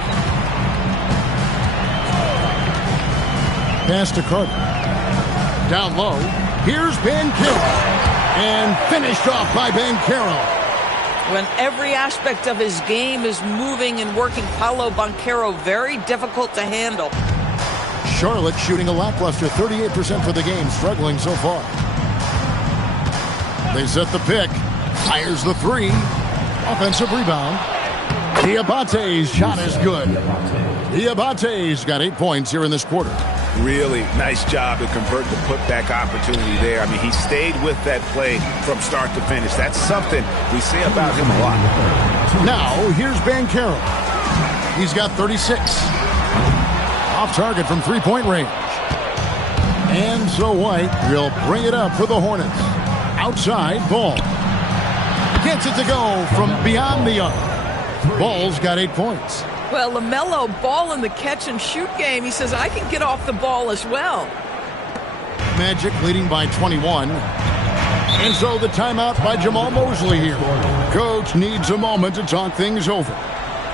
Pass to Carter. Down low. Here's Banchero. And finished off by Banchero. When every aspect of his game is moving and working, Paolo Banchero very difficult to handle. Charlotte shooting a lackluster 38% for the game, struggling so far. They set the pick. Fires the 3. Offensive rebound. Diabate's shot is good. Diabate's got 8 points here in this quarter. Really nice job to convert the putback opportunity there. I mean, he stayed with that play from start to finish. That's something we say about him a lot. Now, here's Banchero. He's got 36. Off target from three-point range. And so White will bring it up for the Hornets. Outside, Ball. Gets it to go from beyond the arc. Ball's got 8 points. Well, LaMelo, Ball in the catch-and-shoot game. He says, I can get off the ball as well. Magic leading by 21. And so the timeout by Jamal Mosley here. Coach needs a moment to talk things over.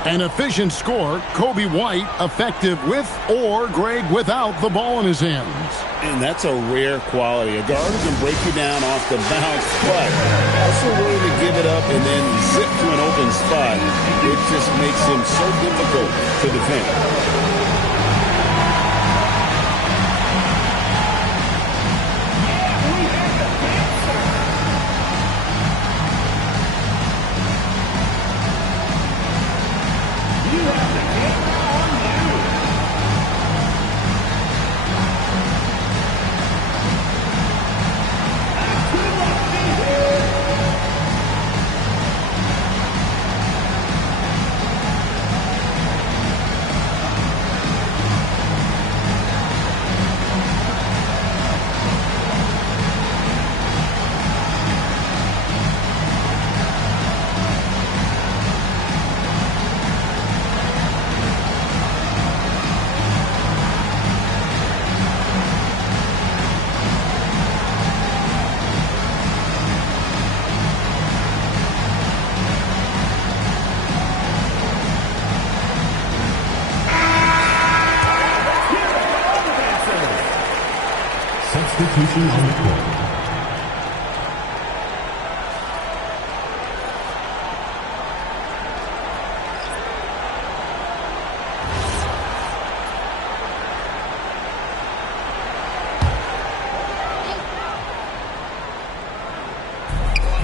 An efficient score, Kobe White effective with or Greg without the ball in his hands. And that's a rare quality. A guard who can break you down off the bounce, but also willing to give it up and then zip to an open spot. It just makes him so difficult to defend. Substitution on the court.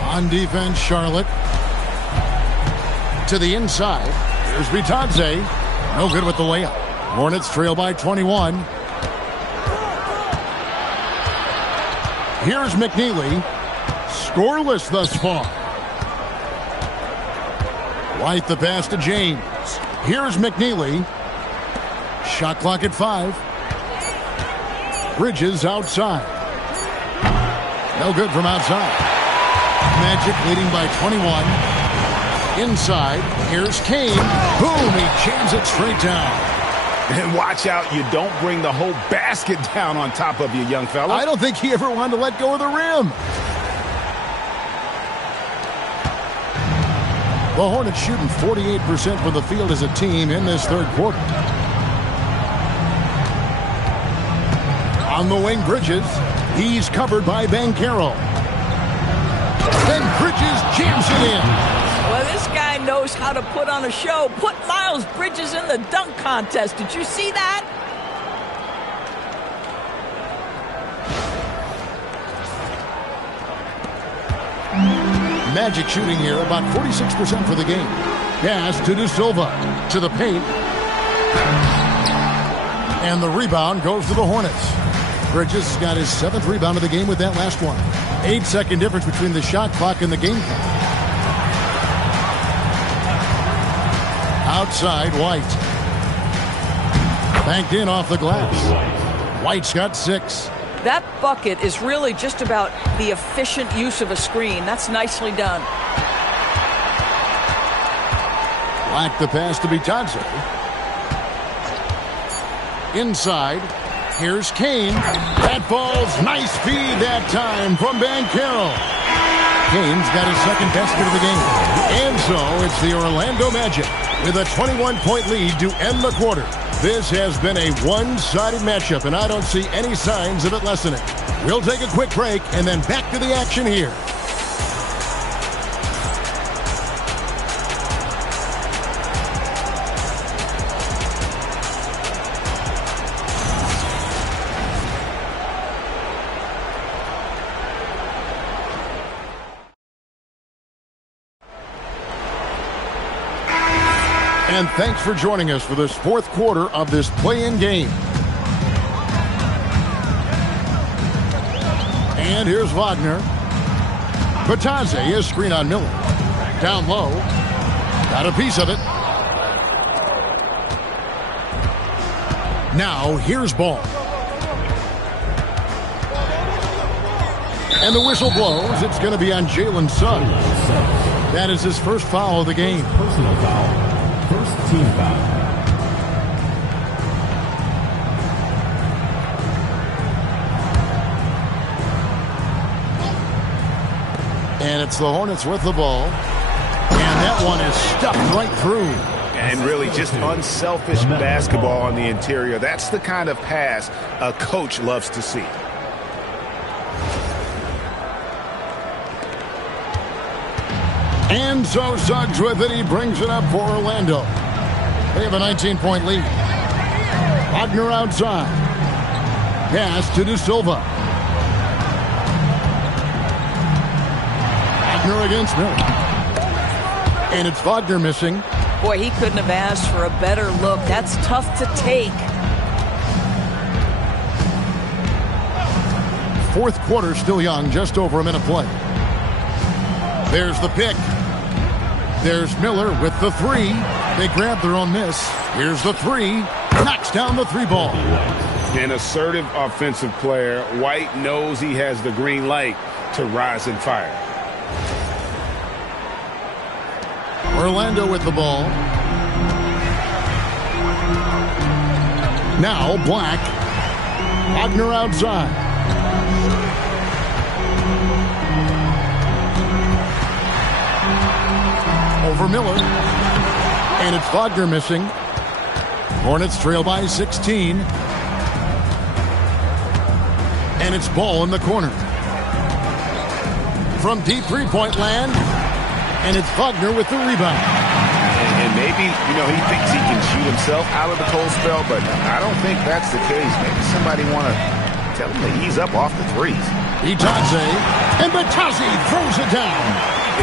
On defense, Charlotte. To the inside. Here's Bitadze. No good with the layup. Hornets trail by 21. Here's McNeely. Scoreless thus far. White the pass to James. Here's McNeely. Shot clock at 5. Bridges outside. No good from outside. Magic leading by 21. Inside. Here's Kane. Boom! He jams it straight down. And watch out, you don't bring the whole basket down on top of you, young fella. I don't think he ever wanted to let go of the rim. The Hornets shooting 48% from the field as a team in this third quarter. On the wing, Bridges. He's covered by Banchero. Then Bridges jams it in. Well, this guy knows how to put on a show. Put Miles Bridges in the dunk contest. Did you see that? Magic shooting here about 46% for the game. Pass to De Silva. To the paint. And the rebound goes to the Hornets. Bridges got his 7th rebound of the game with that last one. 8-second difference between the shot clock and the game clock. Outside, White. Banked in off the glass. White's got 6. That bucket is really just about the efficient use of a screen. That's nicely done. Black the pass to Bitadze. Inside. Here's Kane. That falls. Nice feed that time from Banchero. Kane's got his 2nd basket of the game. And so it's the Orlando Magic with a 21-point lead to end the quarter. This has been a one-sided matchup, and I don't see any signs of it lessening. We'll take a quick break and then back to the action here. And thanks for joining us for this 4th quarter of this play-in game. And here's Wagner. Bitadze is screen on Miller. Down low. Got a piece of it. Now here's Ball. And the whistle blows. It's going to be on Jalen Suggs. That is his first foul of the game. Personal foul. First team foul. And it's the Hornets with the ball. And that one is stuffed right through. And really just unselfish basketball on the interior. That's the kind of pass a coach loves to see. And so Suggs with it. He brings it up for Orlando. They have a 19-point lead. Wagner outside. Pass to De Silva. Wagner against Miller. And it's Wagner missing. Boy, he couldn't have asked for a better look. That's tough to take. 4th quarter still young, just over a minute play. There's the pick. There's Miller with the 3. They grab their own miss. Here's the 3. Knocks down the 3 ball. An assertive offensive player. White knows he has the green light to rise and fire. Orlando with the ball. Now Black. Wagner outside. Over Miller. And it's Wagner missing. Hornets trail by 16. And it's Ball in the corner. From deep 3-point land. And it's Wagner with the rebound. And maybe, he thinks he can shoot himself out of the cold spell, but I don't think that's the case. Maybe somebody want to tell him to ease up off the threes. Bitadze. And Bitadze throws it down.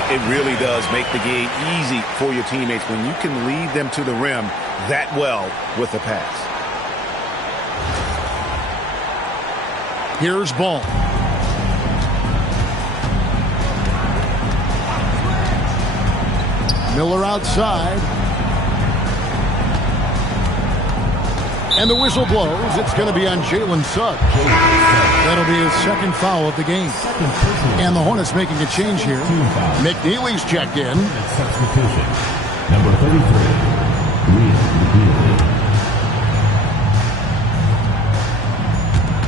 It really does make the game easy for your teammates when you can lead them to the rim that well with the pass. Here's Ball. Miller outside. And the whistle blows. It's going to be on Jalen Suggs. That'll be his 2nd foul of the game. And the Hornets making a change here. McNeely's checked in. Substitution. Number 33.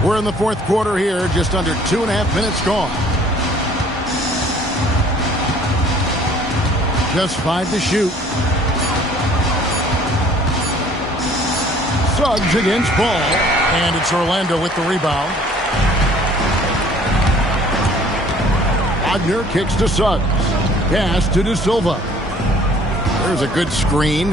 We're in the 4th quarter here. Just under 2.5 minutes gone. Just 5 to shoot. Suggs against Ball. And it's Orlando with the rebound. Wagner kicks to Suggs. Pass to De Silva. There's a good screen.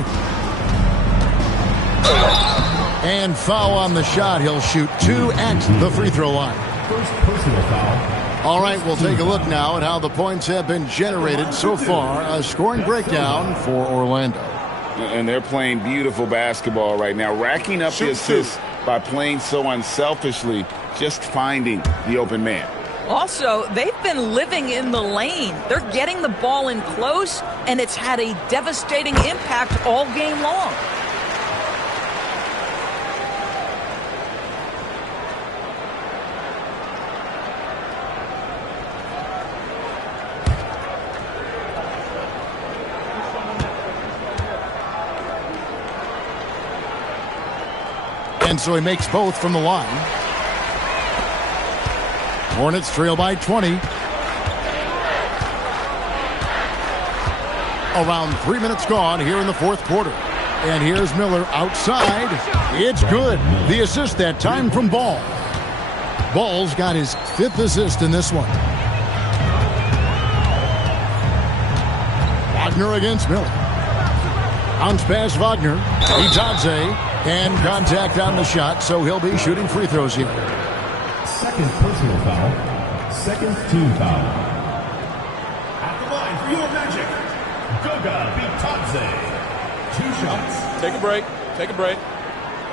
And foul on the shot. He'll shoot 2 at the free throw line. First personal foul. All right, we'll take a look now at how the points have been generated so far. A scoring breakdown for Orlando. And they're playing beautiful basketball right now, racking up the assists by playing so unselfishly, just finding the open man. Also, they've been living in the lane. They're getting the ball in close, and it's had a devastating impact all game long. And so he makes both from the line. Hornets trail by 20. Around 3 minutes gone here in the fourth quarter. And here's Miller outside. It's good. The assist that time from Ball. Ball's got his 5th assist in this one. Wagner against Miller. Bounce pass Wagner. Itadze. And contact on the shot, so he'll be shooting free throws here. Second personal foul. Second team foul. At the line for your Magic, Goga Bitadze. 2 shots. Take a break. Take a break.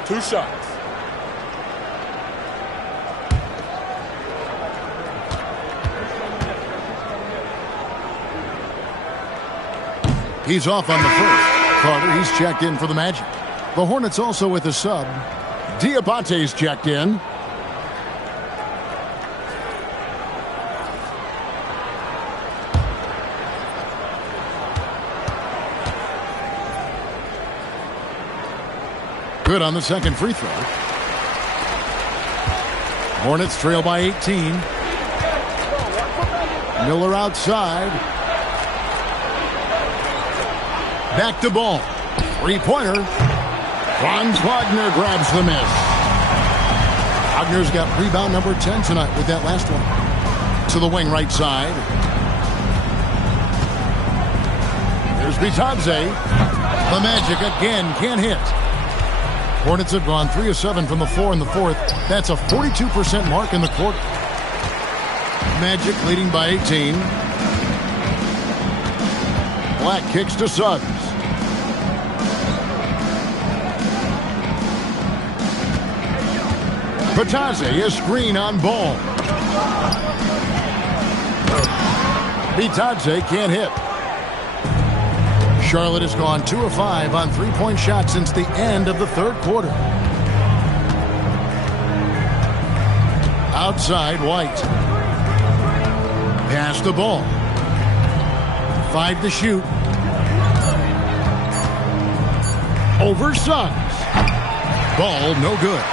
2 shots. He's off on the first. Carter, he's checked in for the Magic. The Hornets also with a sub. Diabate's checked in. Good on the second free throw. Hornets trail by 18. Miller outside. Back to Ball. 3-pointer. Franz Wagner grabs the miss. Wagner's got rebound number 10 tonight with that last one. To the wing right side. Here's Bitadze. The Magic again can't hit. Hornets have gone 3 of 7 from the floor in the fourth. That's a 42% mark in the quarter. Magic leading by 18. Black kicks to Suggs. Bitadze, a screen on Ball. Bitadze can't hit. Charlotte has gone 2 of 5 on 3-point shots since the end of the third quarter. Outside, White. Pass the Ball. 5 to shoot. Over Suggs. Ball, no good.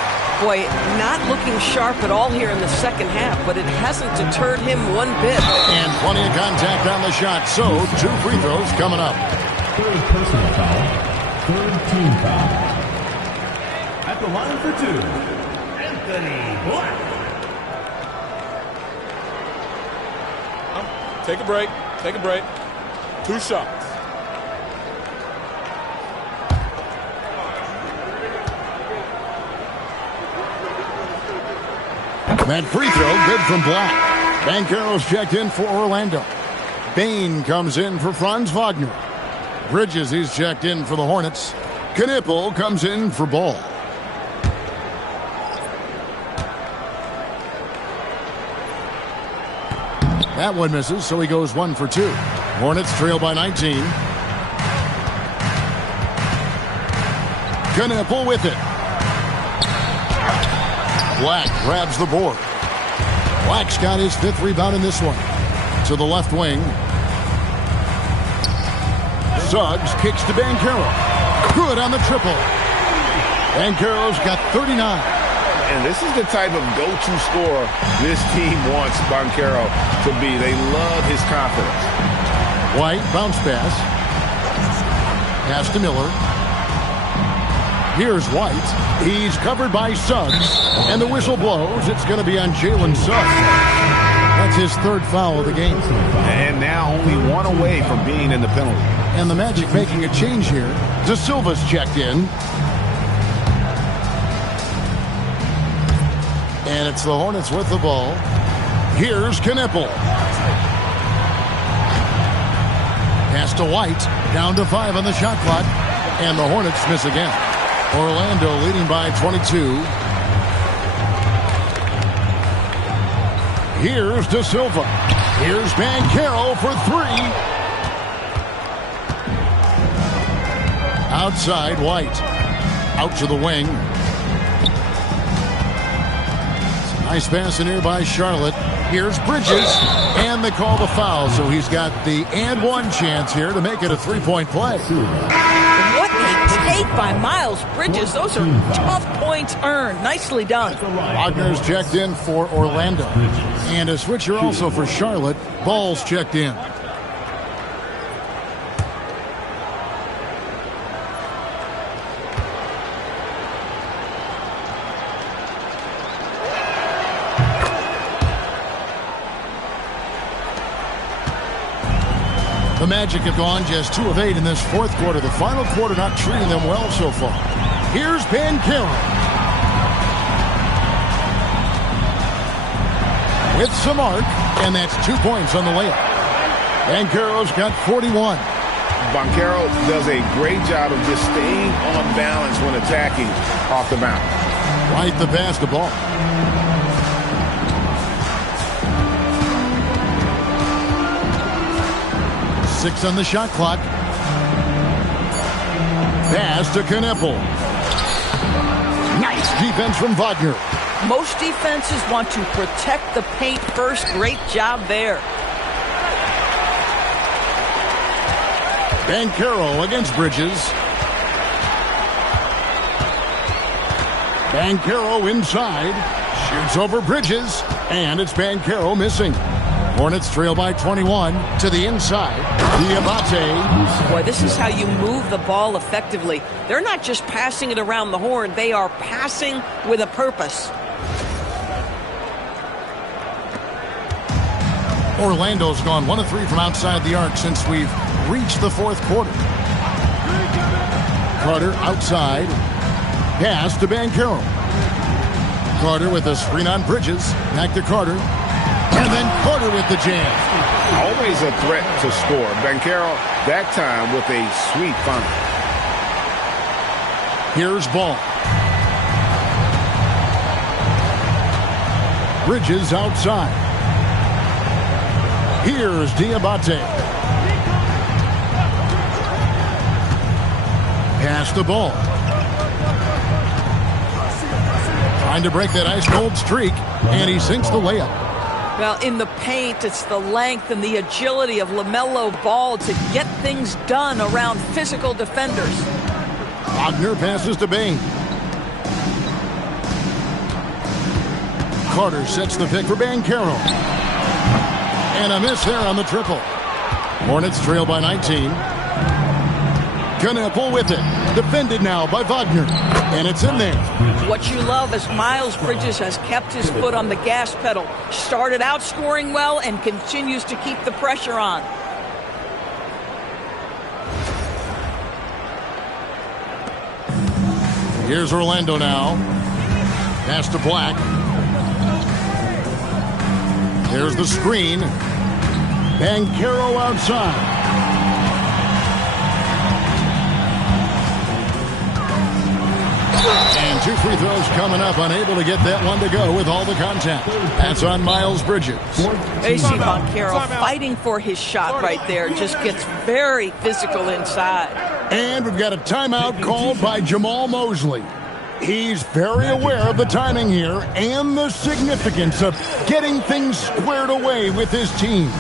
Boy, not looking sharp at all here in the second half, but it hasn't deterred him one bit. And plenty of contact on the shot, so 2 free throws coming up. Third personal foul. Third team foul. At the line for 2, Anthony Black. Take a break. Take a break. 2 shots. That free throw, good from Black. Banchero's checked in for Orlando. Bain comes in for Franz Wagner. Bridges, he's checked in for the Hornets. Knippel comes in for Ball. That one misses, so he goes 1 for 2. Hornets trail by 19. Knippel with it. Black grabs the board. Black's got his 5th rebound in this one. To the left wing. Suggs kicks to Banchero. Good on the triple. Banchero's got 39. And this is the type of go-to scorer this team wants Banchero to be. They love his confidence. White, bounce pass. Pass to Miller. Here's White. He's covered by Suggs. And the whistle blows. It's going to be on Jalen Suggs. That's his third foul of the game. And now only one away from being in the penalty. And the Magic making a change here. De Silva's checked in. And it's the Hornets with the ball. Here's Knipple. Pass to White. Down to 5 on the shot clock. And the Hornets miss again. Orlando leading by 22. Here's De Silva. Here's Banchero for 3. Outside, White. Out to the wing. Nice pass in here by Charlotte. Here's Bridges. And they call the foul. So he's got the and one chance here to make it a 3-point play. What a take by Miles Bridges. Those are tough points earned. Nicely done. Wagner's checked in for Orlando. And a switcher also for Charlotte. Ball's checked in. The Magic have gone just 2 of 8 in this fourth quarter. The final quarter not treating them well so far. Here's Banchero. With some arc, and that's 2 points on the layup. Banchero's got 41. Banchero does a great job of just staying on balance when attacking off the mound. Right the basketball. Six on the shot clock. Pass to Knipple. Nice defense from Wagner. Most defenses want to protect the paint first. Great job there. Banchero against Bridges. Banchero inside. Shoots over Bridges. And it's Banchero missing. Hornets trail by 21 to the inside. Diabate. Boy, this is how you move the ball effectively. They're not just passing it around the horn. They are passing with a purpose. Orlando's gone 1 of 3 from outside the arc since we've reached the fourth quarter. Carter outside. Pass to Banchero. Carter with a screen on Bridges. Back to Carter. And then Carter with the jam. Always a threat to score. Banchero, that time with a sweet find. Here's Ball. Bridges outside. Here's Diabate. Pass the ball. Trying to break that ice-cold streak, and he sinks the layup. Well, in the paint, it's the length and the agility of LaMelo Ball to get things done around physical defenders. Wagner passes to Bain. Carter sets the pick for Banchero. And a miss there on the triple. Hornets trail by 19. Knipple with it. Defended now by Wagner. And it's in there. What you love is Miles Bridges has kept his foot on the gas pedal. Started out scoring well and continues to keep the pressure on. Here's Orlando now. Pass to Black. There's the screen. Banchero outside. And 2 free throws coming up. Unable to get that one to go with all the contact. That's on Miles Bridges. You see Banchero fighting for his shot right there. Just gets very physical inside. And we've got a timeout called by Jamal Mosley. He's very aware of the timing here and the significance of getting things squared away with his team.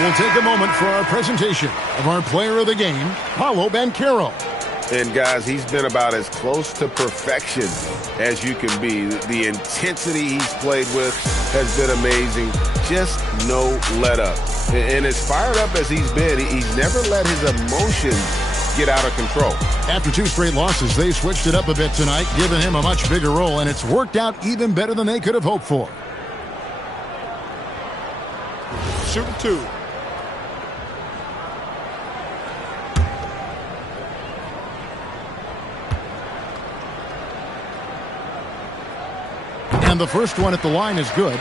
Now we'll take a moment for our presentation of our player of the game, Paolo Banchero. And, guys, he's been about as close to perfection as you can be. The intensity he's played with has been amazing. Just no let-up. And as fired up as he's been, he's never let his emotions get out of control. After 2 straight losses, they switched it up a bit tonight, giving him a much bigger role, and it's worked out even better than they could have hoped for. Shooting 2. And the first one at the line is good.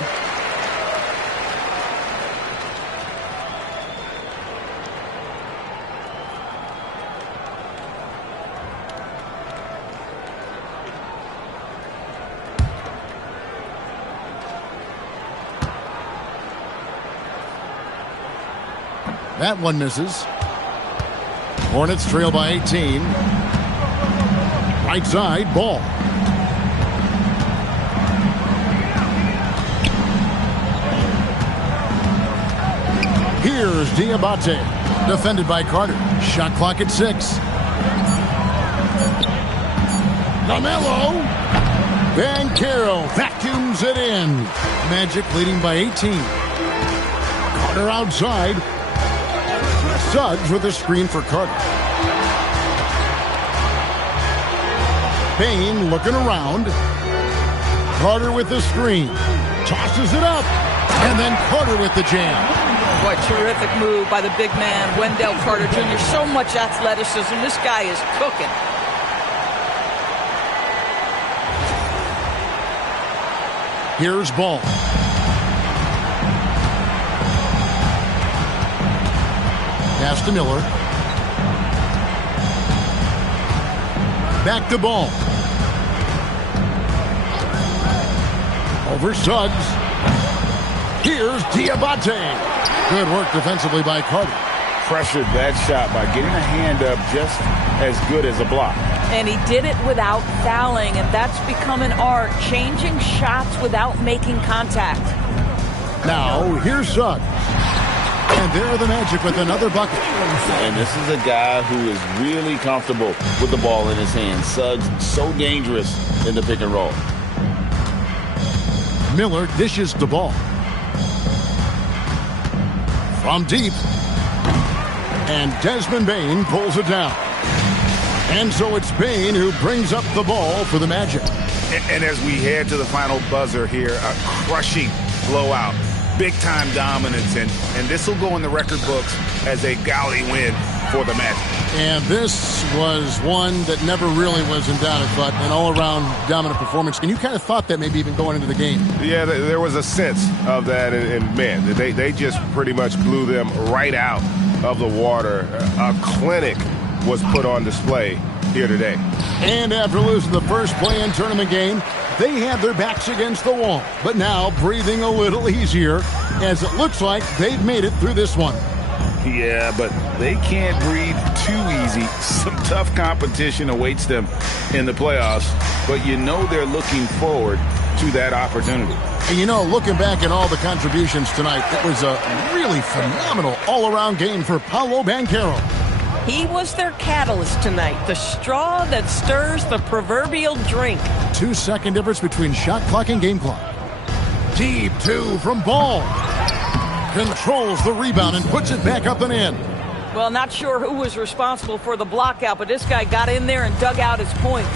That one misses. Hornets trail by 18. Right side, ball. Here's Diabate, defended by Carter. Shot clock at 6. LaMelo. Banchero vacuums it in. Magic leading by 18. Carter outside. Suggs with a screen for Carter. Payne looking around. Carter with the screen. Tosses it up. And then Carter with the jam. What terrific move by the big man, Wendell Carter Jr. So much athleticism. This guy is cooking. Here's Ball. Pass to Miller. Back to Ball. Over Suggs. Here's Diabate. Good work defensively by Carter. Pressured that shot by getting a hand up just as good as a block. And he did it without fouling, and that's become an art, changing shots without making contact. Now, here's Suggs. And there are the Magic with another bucket. And this is a guy who is really comfortable with the ball in his hands. Suggs, so dangerous in the pick and roll. Miller dishes the ball. From deep. And Desmond Bane pulls it down. And so it's Bane who brings up the ball for the Magic. And as we head to the final buzzer here, a crushing blowout. Big-time dominance, and this will go in the record books as a gaudy win for the Magic. And this was one that never really was in doubt, but an all-around dominant performance. And you kind of thought that maybe even going into the game. Yeah, there was a sense of that, and man, they just pretty much blew them right out of the water. A clinic was put on display here today. And after losing the first play-in tournament game, they had their backs against the wall, but now breathing a little easier as it looks like they've made it through this one. Yeah, but they can't breathe too easy. Some tough competition awaits them in the playoffs, but you know they're looking forward to that opportunity. And you know, looking back at all the contributions tonight, it was a really phenomenal all-around game for Paolo Banchero. He was their catalyst tonight, the straw that stirs the proverbial drink. 2-second difference between shot clock and game clock. Deep 2 from Ball. Controls the rebound and puts it back up and in. Well, not sure who was responsible for the block out, but this guy got in there and dug out his points.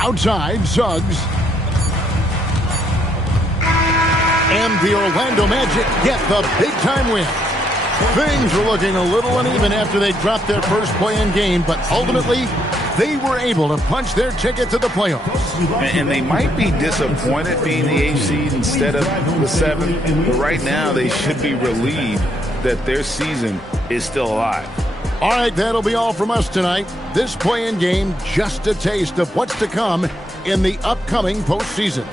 Outside, Suggs. And the Orlando Magic get the big-time win. Things were looking a little uneven after they dropped their first play-in game, but ultimately, they were able to punch their ticket to the playoffs. And they might be disappointed being the 8th seed instead of the 7th, but right now they should be relieved that their season is still alive. All right, that'll be all from us tonight. This play-in game, just a taste of what's to come in the upcoming postseason.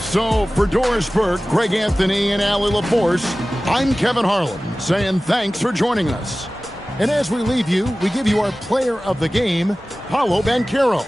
So for Doris Burke, Greg Anthony, and Allie LaForce, I'm Kevin Harlan saying thanks for joining us. And as we leave you, we give you our player of the game, Paolo Banchero.